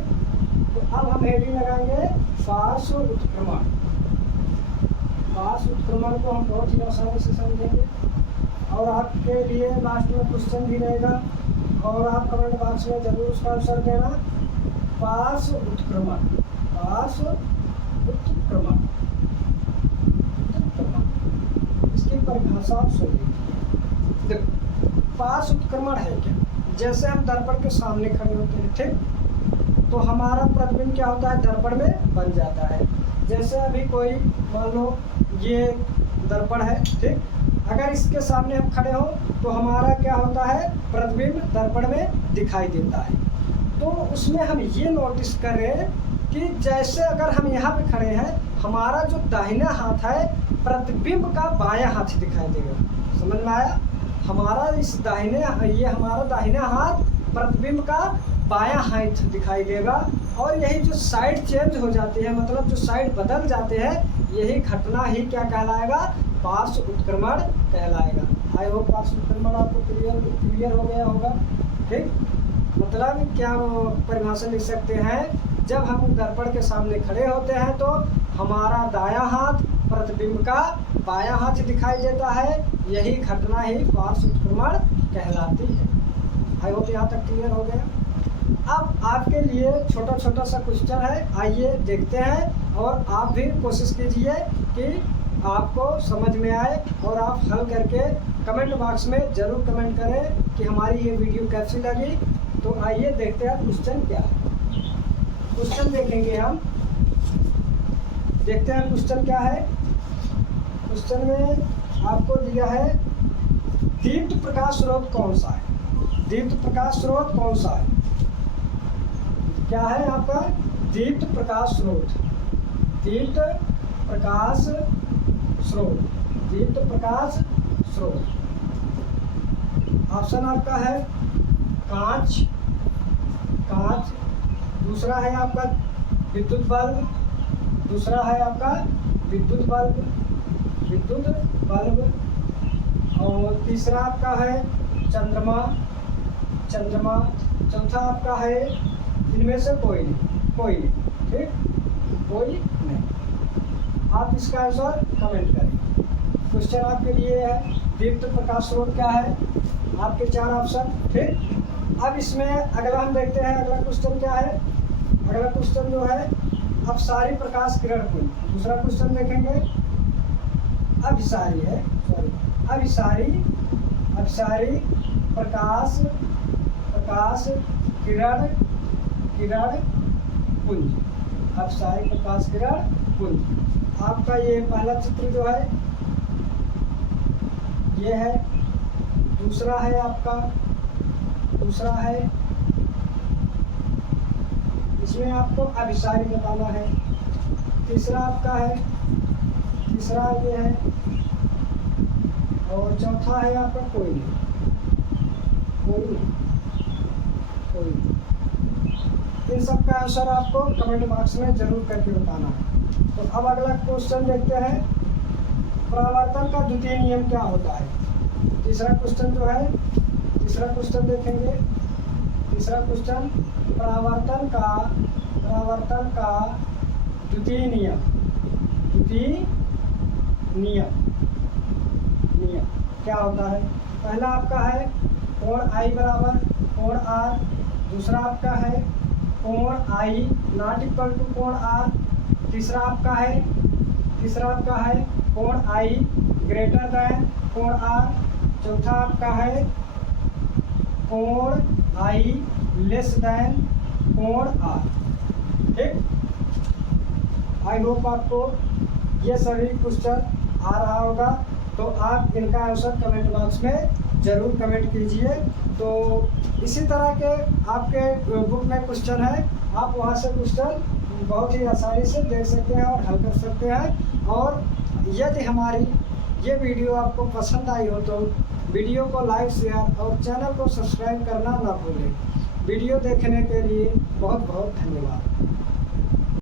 तो अब हम हेडिंग लगाएंगे पार्श्व उत्क्रमण। पार्श्व उत्क्रमण को हम बहुत ही आसानी से समझेंगे, और आपके लिए लास्ट में क्वेश्चन भी रहेगा और आप कमेंट बॉक्स में जरूर उसका आंसर देना। पार्श्व उत्क्रमण, पार्श्व उत्क्रमण, इसकी परिभाषा आप सुनिए। देखो पार्श्व उत्क्रमण है क्या, जैसे हम दर्पण के सामने खड़े होते हैं, ठीक, तो हमारा प्रतिबिंब क्या होता है, दर्पण में बन जाता है। जैसे अभी कोई मान लो ये दर्पण है, ठीक, अगर इसके सामने हम खड़े हो तो हमारा क्या होता है, प्रतिबिंब दर्पण में दिखाई देता है। तो उसमें हम ये नोटिस कर रहे हैं कि जैसे अगर हम यहाँ पे खड़े हैं, हमारा जो दाहिना हाथ है प्रतिबिंब का बायां हाथ दिखाई देगा। समझ में आया, हमारा इस दाहिने, ये हमारा दाहिना हाथ प्रतिबिंब का बायां हाथ दिखाई देगा, और यही जो साइड चेंज हो जाती है, मतलब जो साइड बदल जाते हैं, यही घटना ही क्या कहलाएगा, पार्श्व उत्क्रमण कहलाएगा। आई होप पार्श्व उत्क्रमण आपको क्लियर हो गया होगा। ठीक, मतलब क्या परिभाषा लिख सकते हैं, जब हम दर्पण के सामने खड़े होते हैं तो हमारा दायां हाथ प्रतिबिंब का बायां हाथ दिखाई देता है, यही घटना ही पार्श्व उत्क्रमण कहलाती है। आई होप यहाँ तक क्लियर हो गया। अब आपके लिए छोटा छोटा सा क्वेश्चन है, आइए देखते हैं, और आप भी कोशिश कीजिए कि आपको समझ में आए, और आप हल करके कमेंट बॉक्स में ज़रूर कमेंट करें कि हमारी ये वीडियो कैसी लगी। तो आइए देखते हैं क्वेश्चन क्या है। क्वेश्चन देखेंगे हम, देखते हैं क्वेश्चन क्या है। क्वेश्चन में आपको दिया है दीप्त प्रकाश स्रोत कौन सा है, दीप्त प्रकाश स्रोत कौन सा है, क्या है आपका, दीप्त प्रकाश स्रोत, दीप्त प्रकाश स्रोत, दीप्त प्रकाश स्रोत। ऑप्शन आपका है कांच, कांच, दूसरा है आपका विद्युत बल्ब, दूसरा है आपका विद्युत बल्ब, विद्युत बल्ब, और तीसरा आपका है चंद्रमा, चंद्रमा, चौथा आपका है, इनमें से कोई नहीं, कोई नहीं, ठीक, कोई नहीं। आप इसका आंसर कमेंट करें। क्वेश्चन आपके लिए है दीप्त प्रकाश स्रोत क्या है, आपके 4 ऑप्शन, ठीक। अब इसमें अगला हम देखते हैं, अगला क्वेश्चन क्या है। अगला क्वेश्चन जो है अपसारी प्रकाश किरण पुंज, दूसरा क्वेश्चन देखेंगे अभिसारी है, सॉरी, अभिसारी, अभिसारी प्रकाश, प्रकाश किरण, किरण पुंज, अभिसारी प्रकाश किरण पुंज। आपका ये पहला चित्र जो है ये है, दूसरा है आपका, दूसरा है, इसमें आपको अभिसारी बताना है, तीसरा आपका है, तीसरा ये है, और चौथा है आपका कोई नहीं, कोई नहीं, कोई नहीं। इन सब का आंसर आपको कमेंट बॉक्स में जरूर करके बताना है। तो अब अगला क्वेश्चन देखते हैं, परावर्तन का द्वितीय नियम क्या होता है। तीसरा क्वेश्चन जो है, तीसरा क्वेश्चन देखेंगे, तीसरा क्वेश्चन, परावर्तन का परावर्तन का द्वितीय नियम, क्या होता है? पहला आपका है कोण आई बराबर कोण आर, दूसरा आपका है कोण आई नॉट इक्वल टू कोण आर, तीसरा आपका है कोण आई ग्रेटर देन कोण आर, चौथा आपका है कोण आई लेस देन कोण आर। ठीक, आई होप आपको ये सभी क्वेश्चन आ रहा होगा, तो आप इनका आंसर कमेंट बॉक्स में ज़रूर कमेंट कीजिए। तो इसी तरह के आपके बुक में क्वेश्चन है, आप वहाँ से क्वेश्चन बहुत ही आसानी से देख सकते हैं और हल कर सकते हैं। और यदि हमारी ये वीडियो आपको पसंद आई हो तो वीडियो को लाइक, शेयर और चैनल को सब्सक्राइब करना ना भूलें। वीडियो देखने के लिए बहुत बहुत धन्यवाद।